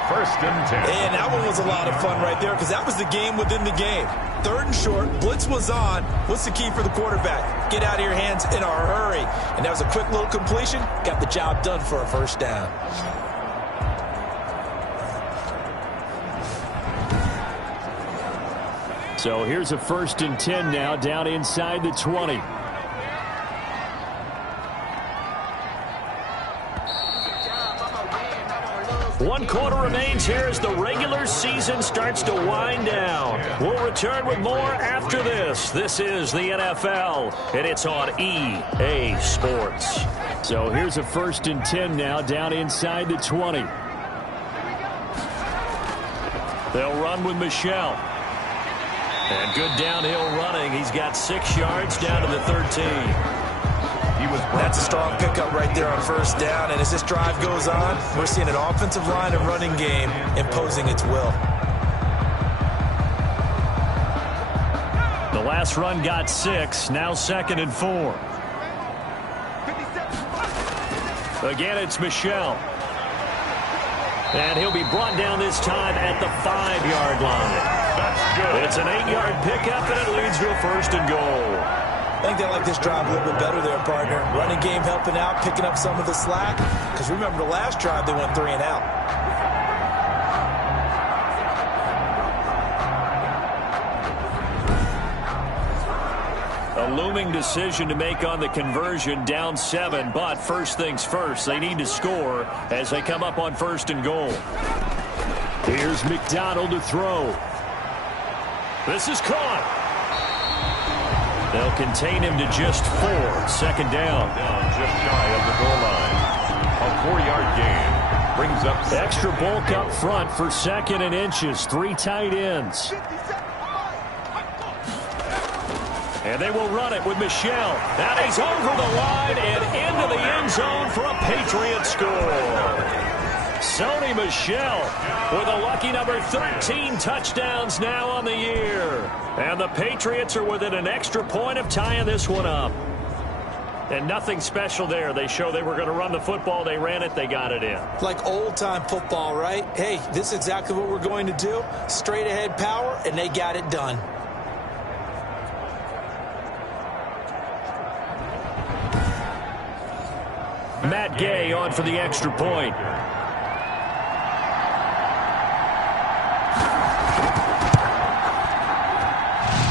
1st and 10. And that one was a lot of fun right there because that was the game within the game. 3rd and short, blitz was on. What's the key for the quarterback? Get out of your hands in a hurry. And that was a quick little completion. Got the job done for a first down. So here's a 1st and 10 now down inside the 20. One quarter remains here as the regular season starts to wind down. We'll return with more after this. This is the NFL, and it's on EA Sports. So here's a 1st and 10 now down inside the 20. They'll run with Michelle. And good downhill running. He's got 6 yards down to the 13. That's a strong pickup right there on 1st down. And as this drive goes on, we're seeing an offensive line and running game imposing its will. The last run got 6. Now 2nd and 4. Again, it's Michelle. And he'll be brought down this time at the 5-yard line. That's good. It's an 8-yard pickup, and it leads to a 1st and goal. I think they like this drive a little bit better there, partner. Running game helping out, picking up some of the slack. Because remember the last drive, they went 3 and out. A looming decision to make on the conversion, down 7. But first things first, they need to score as they come up on 1st and goal. Here's McDonald to throw. This is caught. They'll contain him to just 4. 2nd down. Just shy of the goal line. A 4-yard gain. Brings up extra bulk up front for 2nd and inches. 3 tight ends. And they will run it with Michelle. And he's over the line and into the end zone for a Patriot score. Sony Michel with a lucky number 13 touchdowns now on the year. And the Patriots are within an extra point of tying this one up. And nothing special there. They show they were going to run the football. They ran it. They got it in. Like old-time football, right? Hey, this is exactly what we're going to do. Straight ahead power, and they got it done. Matt Gay on for the extra point.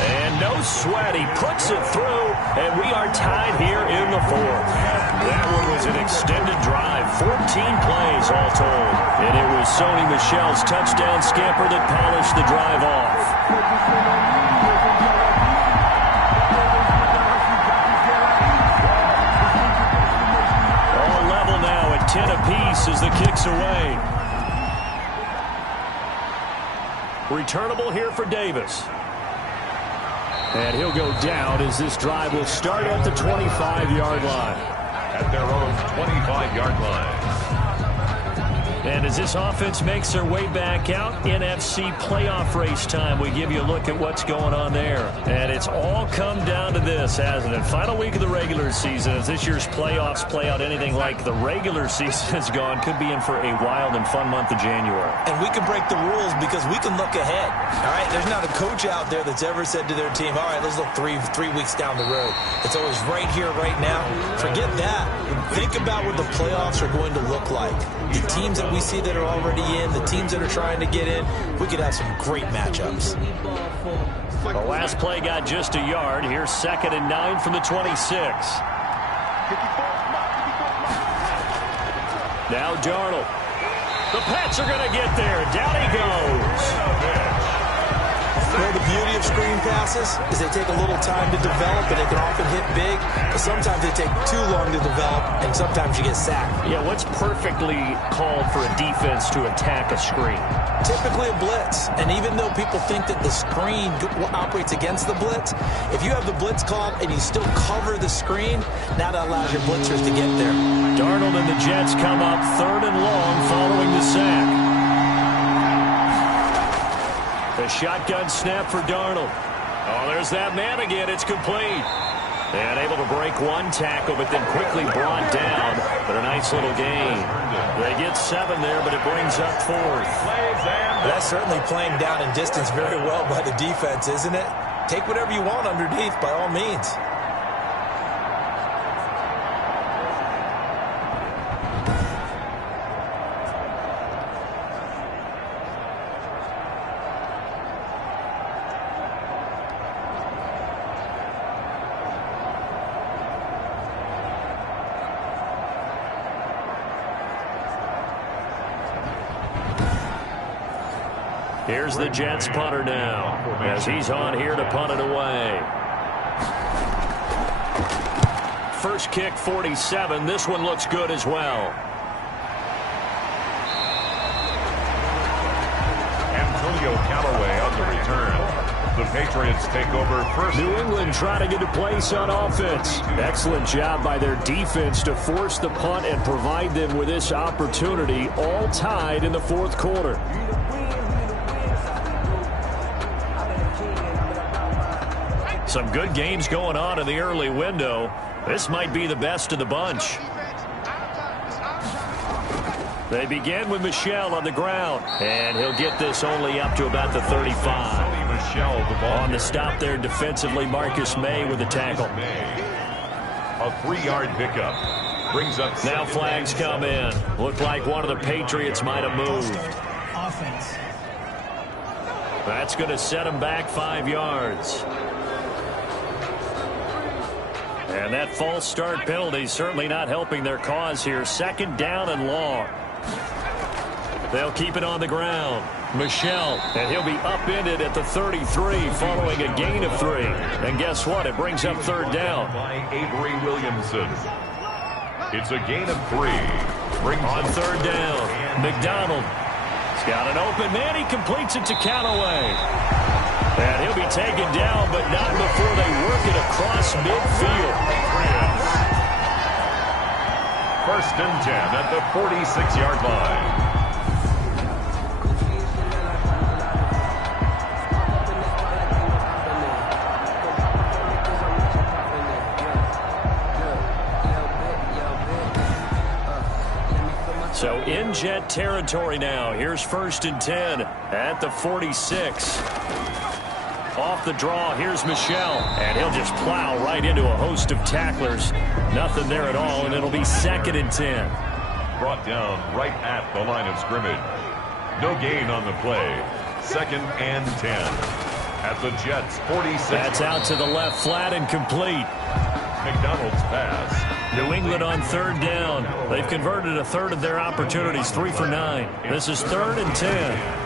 And no sweat. He puts it through, and we are tied here in the fourth. That one was an extended drive, 14 plays all told. And it was Sony Michel's touchdown scamper that polished the drive off. All level now at 10 apiece as the kick's away. Returnable here for Davis. And he'll go down as this drive will start at the 25-yard line. At their own 25-yard line. And as this offense makes their way back out, NFC playoff race time, we give you a look at what's going on there. And it's all come down to this, hasn't it? Final week of the regular season. As this year's playoffs play out anything like the regular season has gone, could be in for a wild and fun month of January. And we can break the rules because we can look ahead. All right, there's not a coach out there that's ever said to their team, all right, let's look three weeks down the road. It's always right here, right now. Forget that. Think about what the playoffs are going to look like. The teams that we see that are already in, the teams that are trying to get in, we could have some great matchups. The last play got just a yard. Here's 2nd and 9 from the 26. Now Darnold. The Pats are going to get there. Down he goes. Well, the beauty of screen passes is they take a little time to develop, and they can often hit big, but sometimes they take too long to develop, and sometimes you get sacked. Yeah, what's perfectly called for a defense to attack a screen? Typically a blitz, and even though people think that the screen operates against the blitz, if you have the blitz called and you still cover the screen, now that allows your blitzers to get there. Darnold and the Jets come up 3rd and long following the sack. The shotgun snap for Darnold. Oh, there's that man again. It's complete. And able to break one tackle, but then quickly brought down. But a nice little gain. They get 7 there, but it brings up 4th. That's certainly playing down in distance very well by the defense, isn't it? Take whatever you want underneath, by all means. Here's the Jets punter now, as he's on here to punt it away. First kick, 47. This one looks good as well. Antonio Callaway on the return. The Patriots take over first. New England trying to get a place on offense. Excellent job by their defense to force the punt and provide them with this opportunity, all tied in the 4th quarter. Some good games going on in the early window. This might be the best of the bunch. They begin with Michel on the ground, and he'll get this only up to about the 35. On the stop there defensively, Marcus May with the tackle. A 3-yard pickup brings up. Now flags come in. Looked like one of the Patriots might have moved. That's going to set him back 5 yards. And that false start penalty certainly not helping their cause here. 2nd down and long. They'll keep it on the ground. Michel, and he'll be upended at the 33 following a gain of 3. And guess what? It brings up 3rd down. By Avery Williamson. It's a gain of 3. Brings on 3rd down. McDonald. He's got an open man. He completes it to Callaway. And he'll be taken down, but not before they work it across midfield. 1st and 10 at the 46-yard line. So in Jet territory now. Here's 1st and 10 at the 46. Off the draw, here's Michel. And he'll just plow right into a host of tacklers. Nothing there at all, and it'll be 2nd and 10. Brought down right at the line of scrimmage. No gain on the play. 2nd and 10. At the Jets, 46. That's out to the left, flat and complete. McDonald's pass. New England on 3rd down. They've converted a third of their opportunities, 3 for 9. This is 3rd and 10.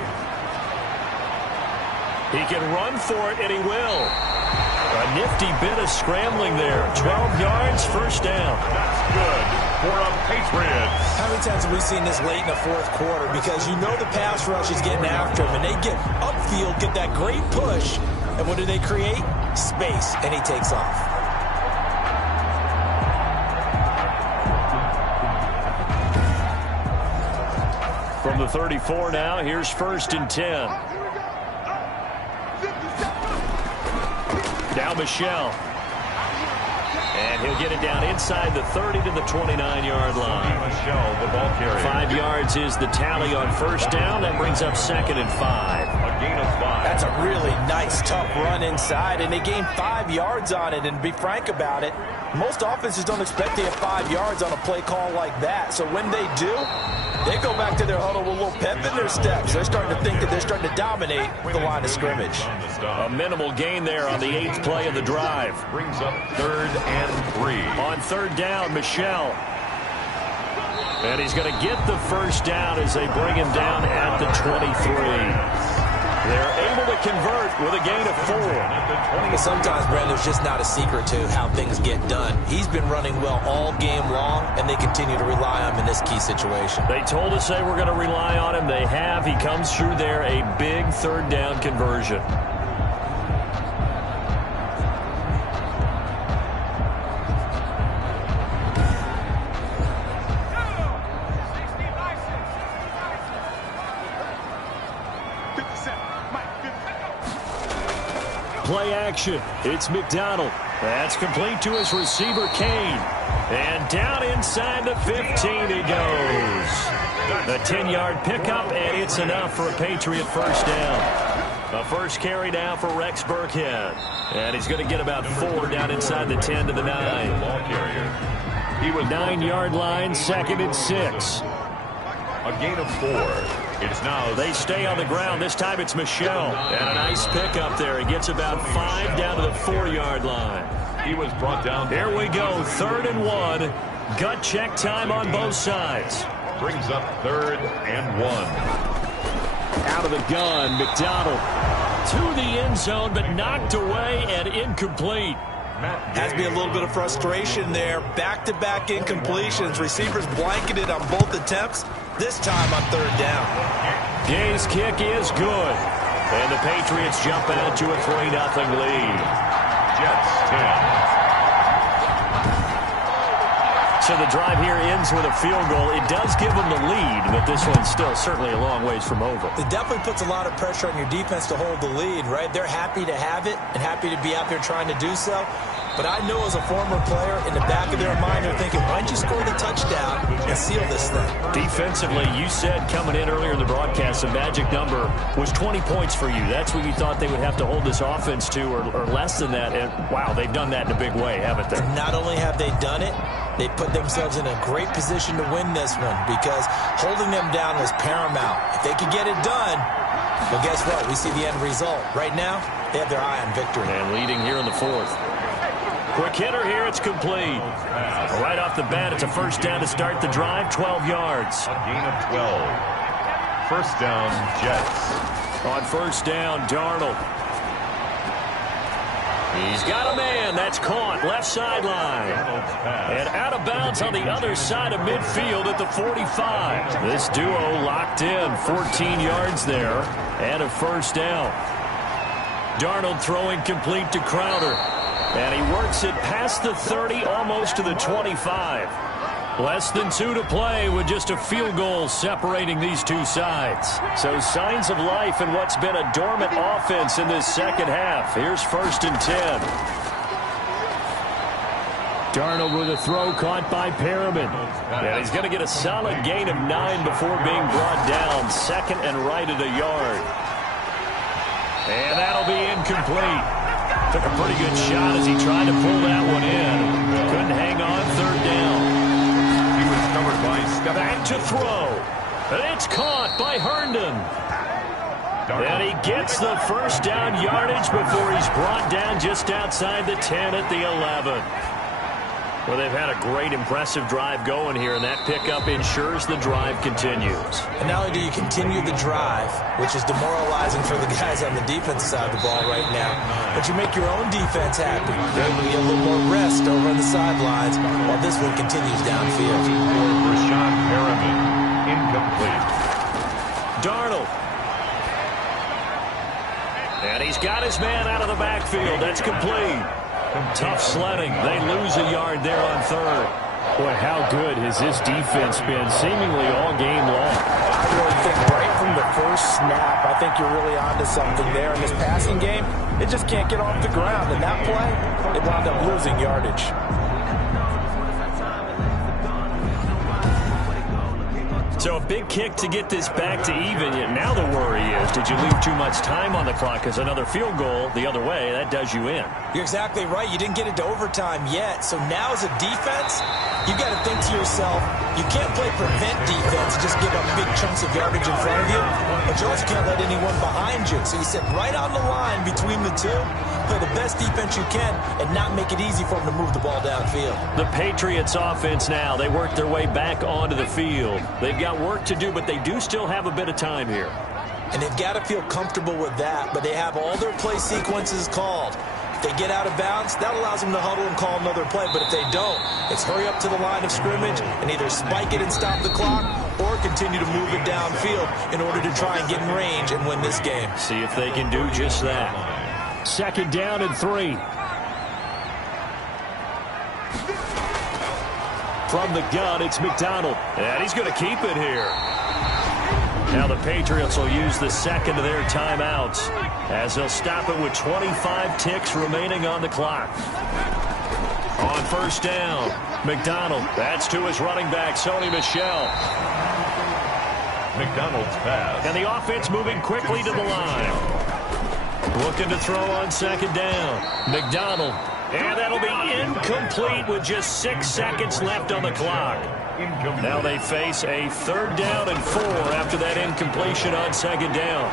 He can run for it, and he will. A nifty bit of scrambling there. 12 yards, 1st down. That's good for the Patriots. How many times have we seen this late in the 4th quarter? Because you know the pass rush is getting after him, and they get upfield, get that great push, and what do they create? Space, and he takes off. From the 34 now, here's 1st and 10. Now Michel. And he'll get it down inside the 30 to the 29-yard line. Michel, the ball carrier. 5 yards is the tally on 1st down. That brings up 2nd and 5. A gain of 5. That's a really nice, tough run inside, and they gained 5 yards on it. And to be frank about it, most offenses don't expect to get 5 yards on a play call like that. So when they do, they go back to their huddle with a little pep in their steps. They're starting to think that they're starting to dominate the line of scrimmage. A minimal gain there on the 8th play of the drive. Brings up 3rd and 3. On 3rd down, Michel. And he's going to get the 1st down as they bring him down at the 23. They're able to convert with a gain of 4. Well, sometimes, Brandon, there's just not a secret to how things get done. He's been running well all game long, and they continue to rely on him in this key situation. They told us they were going to rely on him. They have. He comes through there, a big 3rd down conversion. Play action. It's McDonald. That's complete to his receiver, Kane. And down inside the 15 he goes. A 10-yard pickup, and it's enough for a Patriot 1st down. A 1st carry now for Rex Burkhead. And he's going to get about 4 down inside the 10 to the 9. Ball carrier. He was 9-yard line, 2nd and 6. a gain of 4. It's now. They stay on the ground. This time it's Michel. And a nice pickup there. He gets about 5 down to the 4-yard line. He was brought down. Here we go. 3rd and 1. Gut check time on both sides. Brings up 3rd and 1. Out of the gun, McDonald to the end zone, but knocked away and incomplete. Has to be a little bit of frustration there. Back-to-back incompletions. Receivers blanketed on both attempts. This time on 3rd down. Gay's kick is good. And the Patriots jump out to a 3-0 lead. Jets 10. So the drive here ends with a field goal. It does give them the lead, but this one's still certainly a long ways from over. It definitely puts a lot of pressure on your defense to hold the lead, right? They're happy to have it and happy to be out there trying to do so. But I know as a former player, in the back of their mind, they're thinking, why don't you score the touchdown and seal this thing? Defensively, you said coming in earlier in the broadcast, the magic number was 20 points for you. That's what you thought they would have to hold this offense to, or less than that. And, wow, they've done that in a big way, haven't they? Not only have they done it, they put themselves in a great position to win this one because holding them down was paramount. If they could get it done, well, guess what? We see the end result. Right now, they have their eye on victory. And leading here in the 4th. Quick hitter here, it's complete. Right off the bat, it's a 1st down to start the drive, 12 yards. A gain of 12. 1st down, Jets. On 1st down, Darnold. He's got a man. That's caught. Left sideline. And out of bounds on the other side of midfield at the 45. This duo locked in. 14 yards there. And a 1st down. Darnold throwing complete to Crowder. And he works it past the 30, almost to the 25. Less than 2 to play with just a field goal separating these two sides. So signs of life in what's been a dormant offense in this second half. Here's 1st and 10. Darnold with a throw caught by Perriman. And he's going to get a solid gain of 9 before being brought down. 2nd and right at a yard. And that'll be incomplete. Took a pretty good shot as he tried to pull that one in. Couldn't hang on third down. He was covered by Back to throw. And it's caught by Herndon. And he gets the first down yardage before he's brought down just outside the 10 at the 11. Well, they've had a great, impressive drive going here, and that pickup ensures the drive continues. And not only do you continue the drive, which is demoralizing for the guys on the defensive side of the ball right now, but you make your own defense happy. They're able to get a little more rest over on the sidelines while this one continues downfield. Rashawn Perriman, incomplete. Darnold. And he's got his man out of the backfield. That's complete. Tough sledding. They lose a yard there on third. Boy, how good has this defense been seemingly all game long? I really think right from the first snap, I think you're really onto something there. In this passing game, it just can't get off the ground. And that play, it wound up losing yardage. So a big kick to get this back to even. Now the worry is, did you leave too much time on the clock? Because another field goal the other way, that does you in. You're exactly right. You didn't get it to overtime yet. So now as a defense, you've got to think to yourself, you can't play prevent defense and just give up big chunks of yardage in front of you, but you also can't let anyone behind you. So you sit right on the line between the two, play the best defense you can, and not make it easy for them to move the ball downfield. The Patriots offense now, they work their way back onto the field. They've got work to do, but they do still have a bit of time here. And they've got to feel comfortable with that, but they have all their play sequences called. If they get out of bounds, that allows them to huddle and call another play. But if they don't, it's hurry up to the line of scrimmage and either spike it and stop the clock or continue to move it downfield in order to try and get in range and win this game. See if they can do just that. 2nd down and 3. From the gun, it's McDonald. And he's going to keep it here. Now the Patriots will use the second of their timeouts as they'll stop it with 25 ticks remaining on the clock. On first down, McDonald. That's to his running back, Sony Michel. McDonald's pass. And the offense moving quickly to the line. Looking to throw on 2nd down. McDonald. And that'll be incomplete with just 6 seconds left on the clock. Now they face a 3rd down and 4 after that incompletion on 2nd down.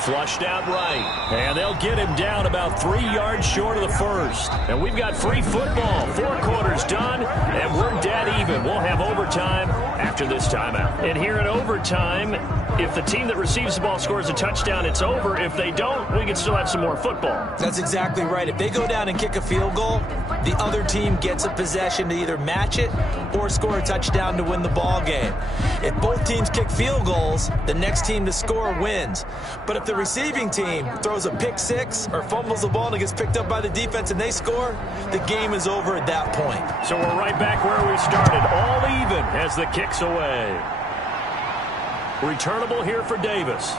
Flushed out right. And they'll get him down about 3 yards short of the first. And we've got free football. 4 quarters done, and we're dead even. We'll have overtime after this timeout. And here in overtime, if the team that receives the ball scores a touchdown, it's over. If they don't, we can still have some more football. That's exactly right. If they go down and kick a field goal, the other team gets a possession to either match it or score a touchdown to win the ball game. If both teams kick field goals, the next team to score wins. But if the receiving team throws a pick six or fumbles the ball and it gets picked up by the defense and they score, the game is over at that point. So we're right back where we started, all even as the kick's away. Returnable here for Davis.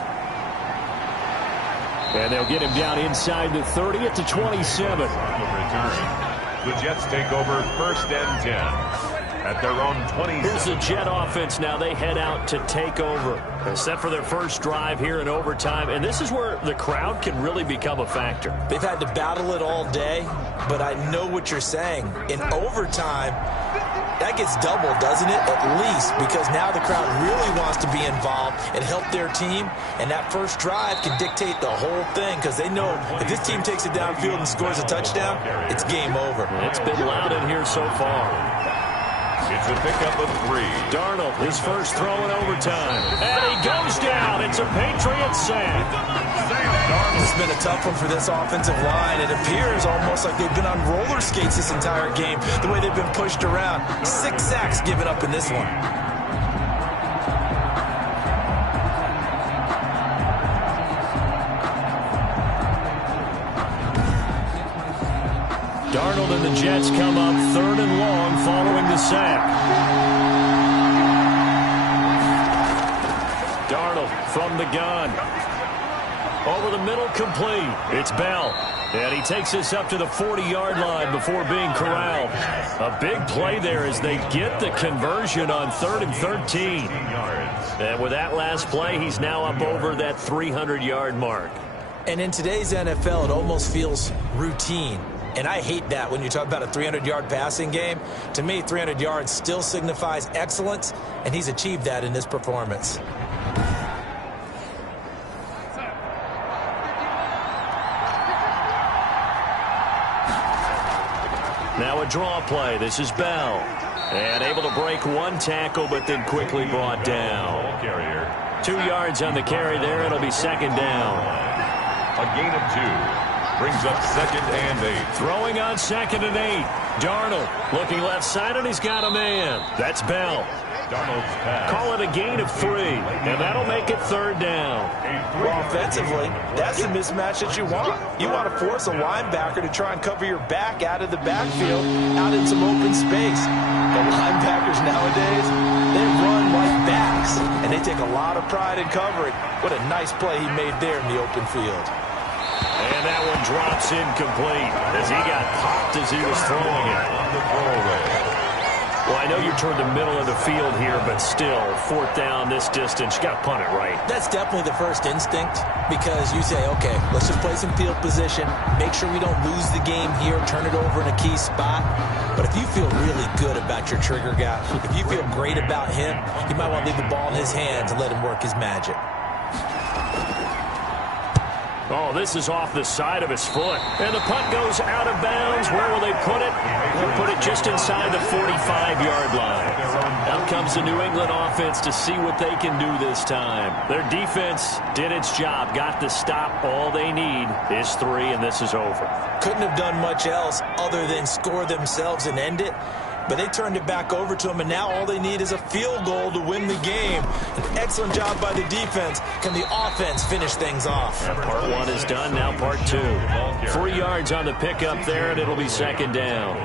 And they'll get him down inside the 30 at the 27. The Jets take over 1st and 10. At their own 20. Here's the Jet offense now. They head out to take over. They're set for their first drive here in overtime. And this is where the crowd can really become a factor. They've had to battle it all day, but I know what you're saying. In overtime, that gets doubled, doesn't it? At least, because now the crowd really wants to be involved and help their team. And that first drive can dictate the whole thing because they know if this team takes it downfield and scores a touchdown, it's game over. It's been loud in here so far. It's a pickup of 3. Darnold, his first throw in overtime. And he goes down. It's a Patriot sack. This has been a tough one for this offensive line. It appears almost like they've been on roller skates this entire game, the way they've been pushed around. 6 sacks given up in this one. Darnold and the Jets come up 3rd and long following the sack. Darnold from the gun. Over the middle, complete. It's Bell. And he takes this up to the 40-yard line before being corralled. A big play there as they get the conversion on 3rd and 13. And with that last play, he's now up over that 300-yard mark. And in today's NFL, it almost feels routine. And I hate that when you talk about a 300-yard passing game. To me, 300 yards still signifies excellence, and he's achieved that in this performance. Now a draw play. This is Bell. And able to break one tackle, but then quickly brought down. 2 yards on the carry there. It'll be second down. A gain of 2. Brings up 2nd and 8. Throwing on 2nd and 8. Darnold looking left side, and he's got a man. That's Bell. Darnold's pass. Call it a gain of 3, and that'll make it third down. Well, offensively, that's the mismatch that you want. You want to force a linebacker to try and cover your back out of the backfield, out in some open space. The linebackers nowadays, they run like backs, and they take a lot of pride in covering. What a nice play he made there in the open field. And that one drops incomplete as he got popped as he was throwing it. On the throwaway. Well, I know you're toward the middle of the field here, but still, 4th down this distance, you got to punt it right. That's definitely the first instinct because you say, okay, let's just play some field position, make sure we don't lose the game here, turn it over in a key spot. But if you feel really good about your trigger guy, if you feel great about him, you might want to leave the ball in his hands and let him work his magic. Oh, this is off the side of his foot. And the punt goes out of bounds. Where will they put it? They'll put it just inside the 45-yard line. Out comes the New England offense to see what they can do this time. Their defense did its job, got the stop. All they need is 3, and this is over. Couldn't have done much else other than score themselves and end it. But they turned it back over to him, and now all they need is a field goal to win the game. An excellent job by the defense. Can the offense finish things off? And part 1 is done, now part 2. 3 yards on the pickup there, and it'll be second down.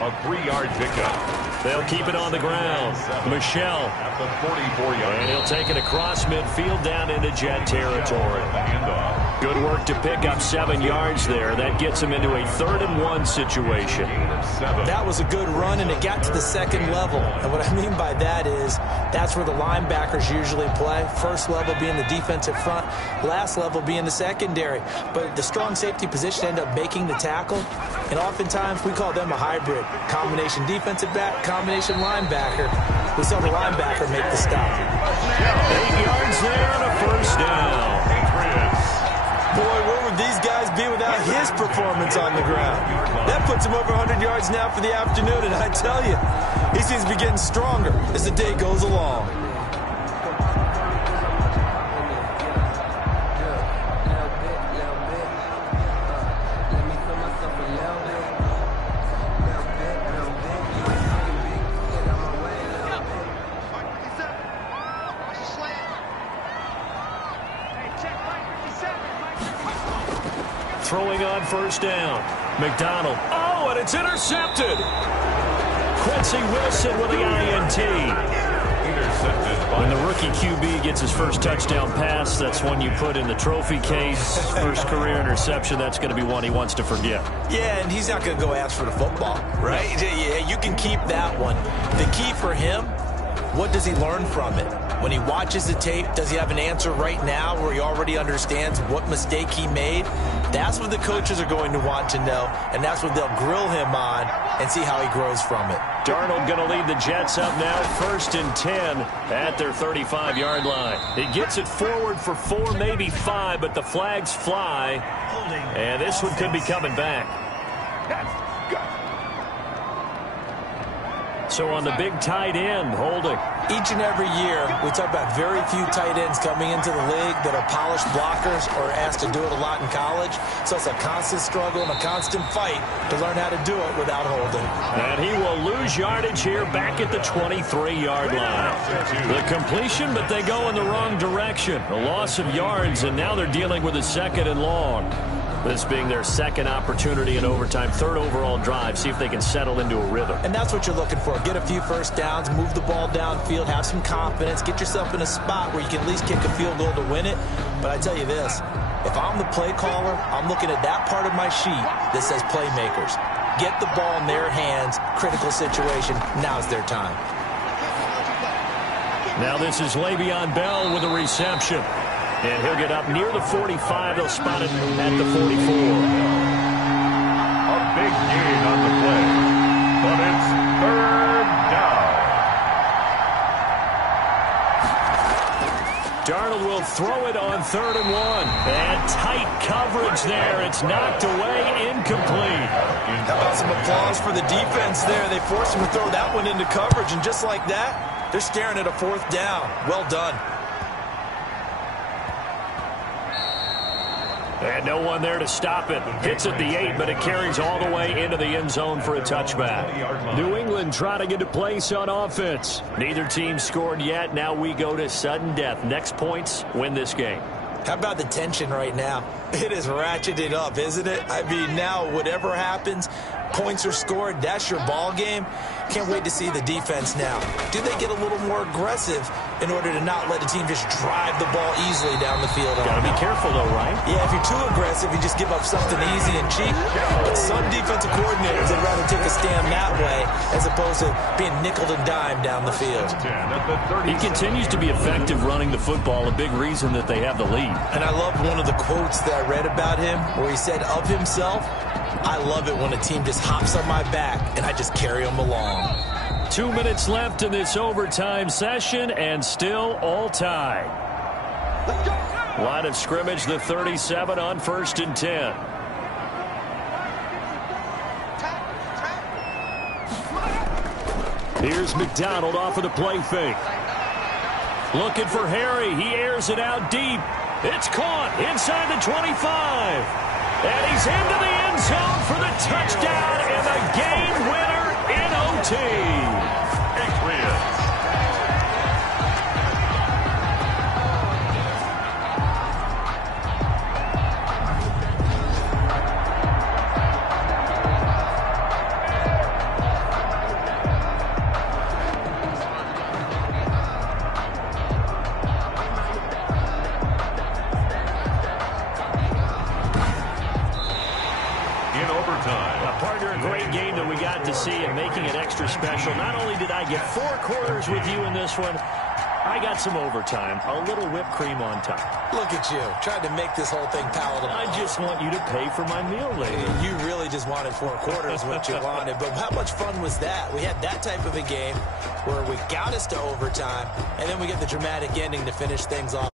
A 3-yard pickup. They'll keep it on the ground. Michelle. At the 44-yard. And he'll take it across midfield down into Jet territory. Good work to pick up 7 yards there. That gets him into a 3rd and 1 situation. That was a good run, and it got to the second level. And what I mean by that is that's where the linebackers usually play. First level being the defensive front, last level being the secondary. But the strong safety position ended up making the tackle, and oftentimes we call them a hybrid. Combination defensive back, combination linebacker. We saw the linebacker make the stop. 8 yards there and a first down. Boy, where would these guys be without his performance on the ground? That puts him over 100 yards now for the afternoon, and I tell you, he seems to be getting stronger as the day goes along. Throwing on first down. McDonald. Oh, and it's intercepted. Quincy Wilson with the INT. When the rookie QB gets his first touchdown pass, that's one you put in the trophy case. First career interception, that's going to be one he wants to forget. Yeah, and he's not going to go ask for the football, right? Yeah, you can keep that one. The key for him, what does he learn from it? When he watches the tape, does he have an answer right now where he already understands what mistake he made? That's what the coaches are going to want to know, and that's what they'll grill him on and see how he grows from it. Darnold going to lead the Jets up now, 1st and 10 at their 35-yard line. He gets it forward for 4, maybe 5, but the flags fly, and this one could be coming back. So on the big tight end, holding. Each and every year, we talk about very few tight ends coming into the league that are polished blockers or asked to do it a lot in college. So it's a constant struggle and a constant fight to learn how to do it without holding. And he will lose yardage here back at the 23-yard line. The completion, but they go in the wrong direction. A loss of yards, and now they're dealing with a 2nd and long. This being their second opportunity in overtime, 3rd overall drive, see if they can settle into a rhythm. And that's what you're looking for. Get a few first downs, move the ball downfield, have some confidence, get yourself in a spot where you can at least kick a field goal to win it. But I tell you this, if I'm the play caller, I'm looking at that part of my sheet that says playmakers. Get the ball in their hands, critical situation, now's their time. Now this is Le'Veon Bell with a reception. And he'll get up near the 45. They'll spot it at the 44. A big gain on the play, but it's third down. Darnold will throw it on 3rd and 1. And tight coverage there. It's knocked away, incomplete. How about some applause for the defense there? They forced him to throw that one into coverage, and just like that, they're staring at a 4th down. Well done. And no one there to stop it. Hits at the 8, but it carries all the way into the end zone for a touchback. New England trying to get to place on offense. Neither team scored yet. Now we go to sudden death. Next points win this game. How about the tension right now? It is ratcheted up, isn't it? I mean, now whatever happens, points are scored, that's your ball game. Can't wait to see the defense now. Do they get a little more aggressive in order to not let the team just drive the ball easily down the field? Gotta be careful, though, right? Yeah, if you're too aggressive, you just give up something easy and cheap. But some defensive coordinators would rather take a stand that way as opposed to being nickeled and dimed down the field. He continues to be effective running the football, a big reason that they have the lead. And I loved one of the quotes that I read about him where he said of himself, I love it when a team just hops on my back and I just carry them along. 2 minutes left in this overtime session and still all tied. Line of scrimmage, the 37 on 1st and 10. Here's McDonald off of the play fake. Looking for Harry. He airs it out deep. It's caught inside the 25. And he's into the end zone for the touchdown and the game winner in OT. Special. Not only did I get 4 quarters with you in this one, I got some overtime, a little whipped cream on top. Look at you, tried to make this whole thing palatable. I just want you to pay for my meal later. You really just wanted 4 quarters, what you wanted. But how much fun was that? We had that type of a game where we got us to overtime, and then we get the dramatic ending to finish things off.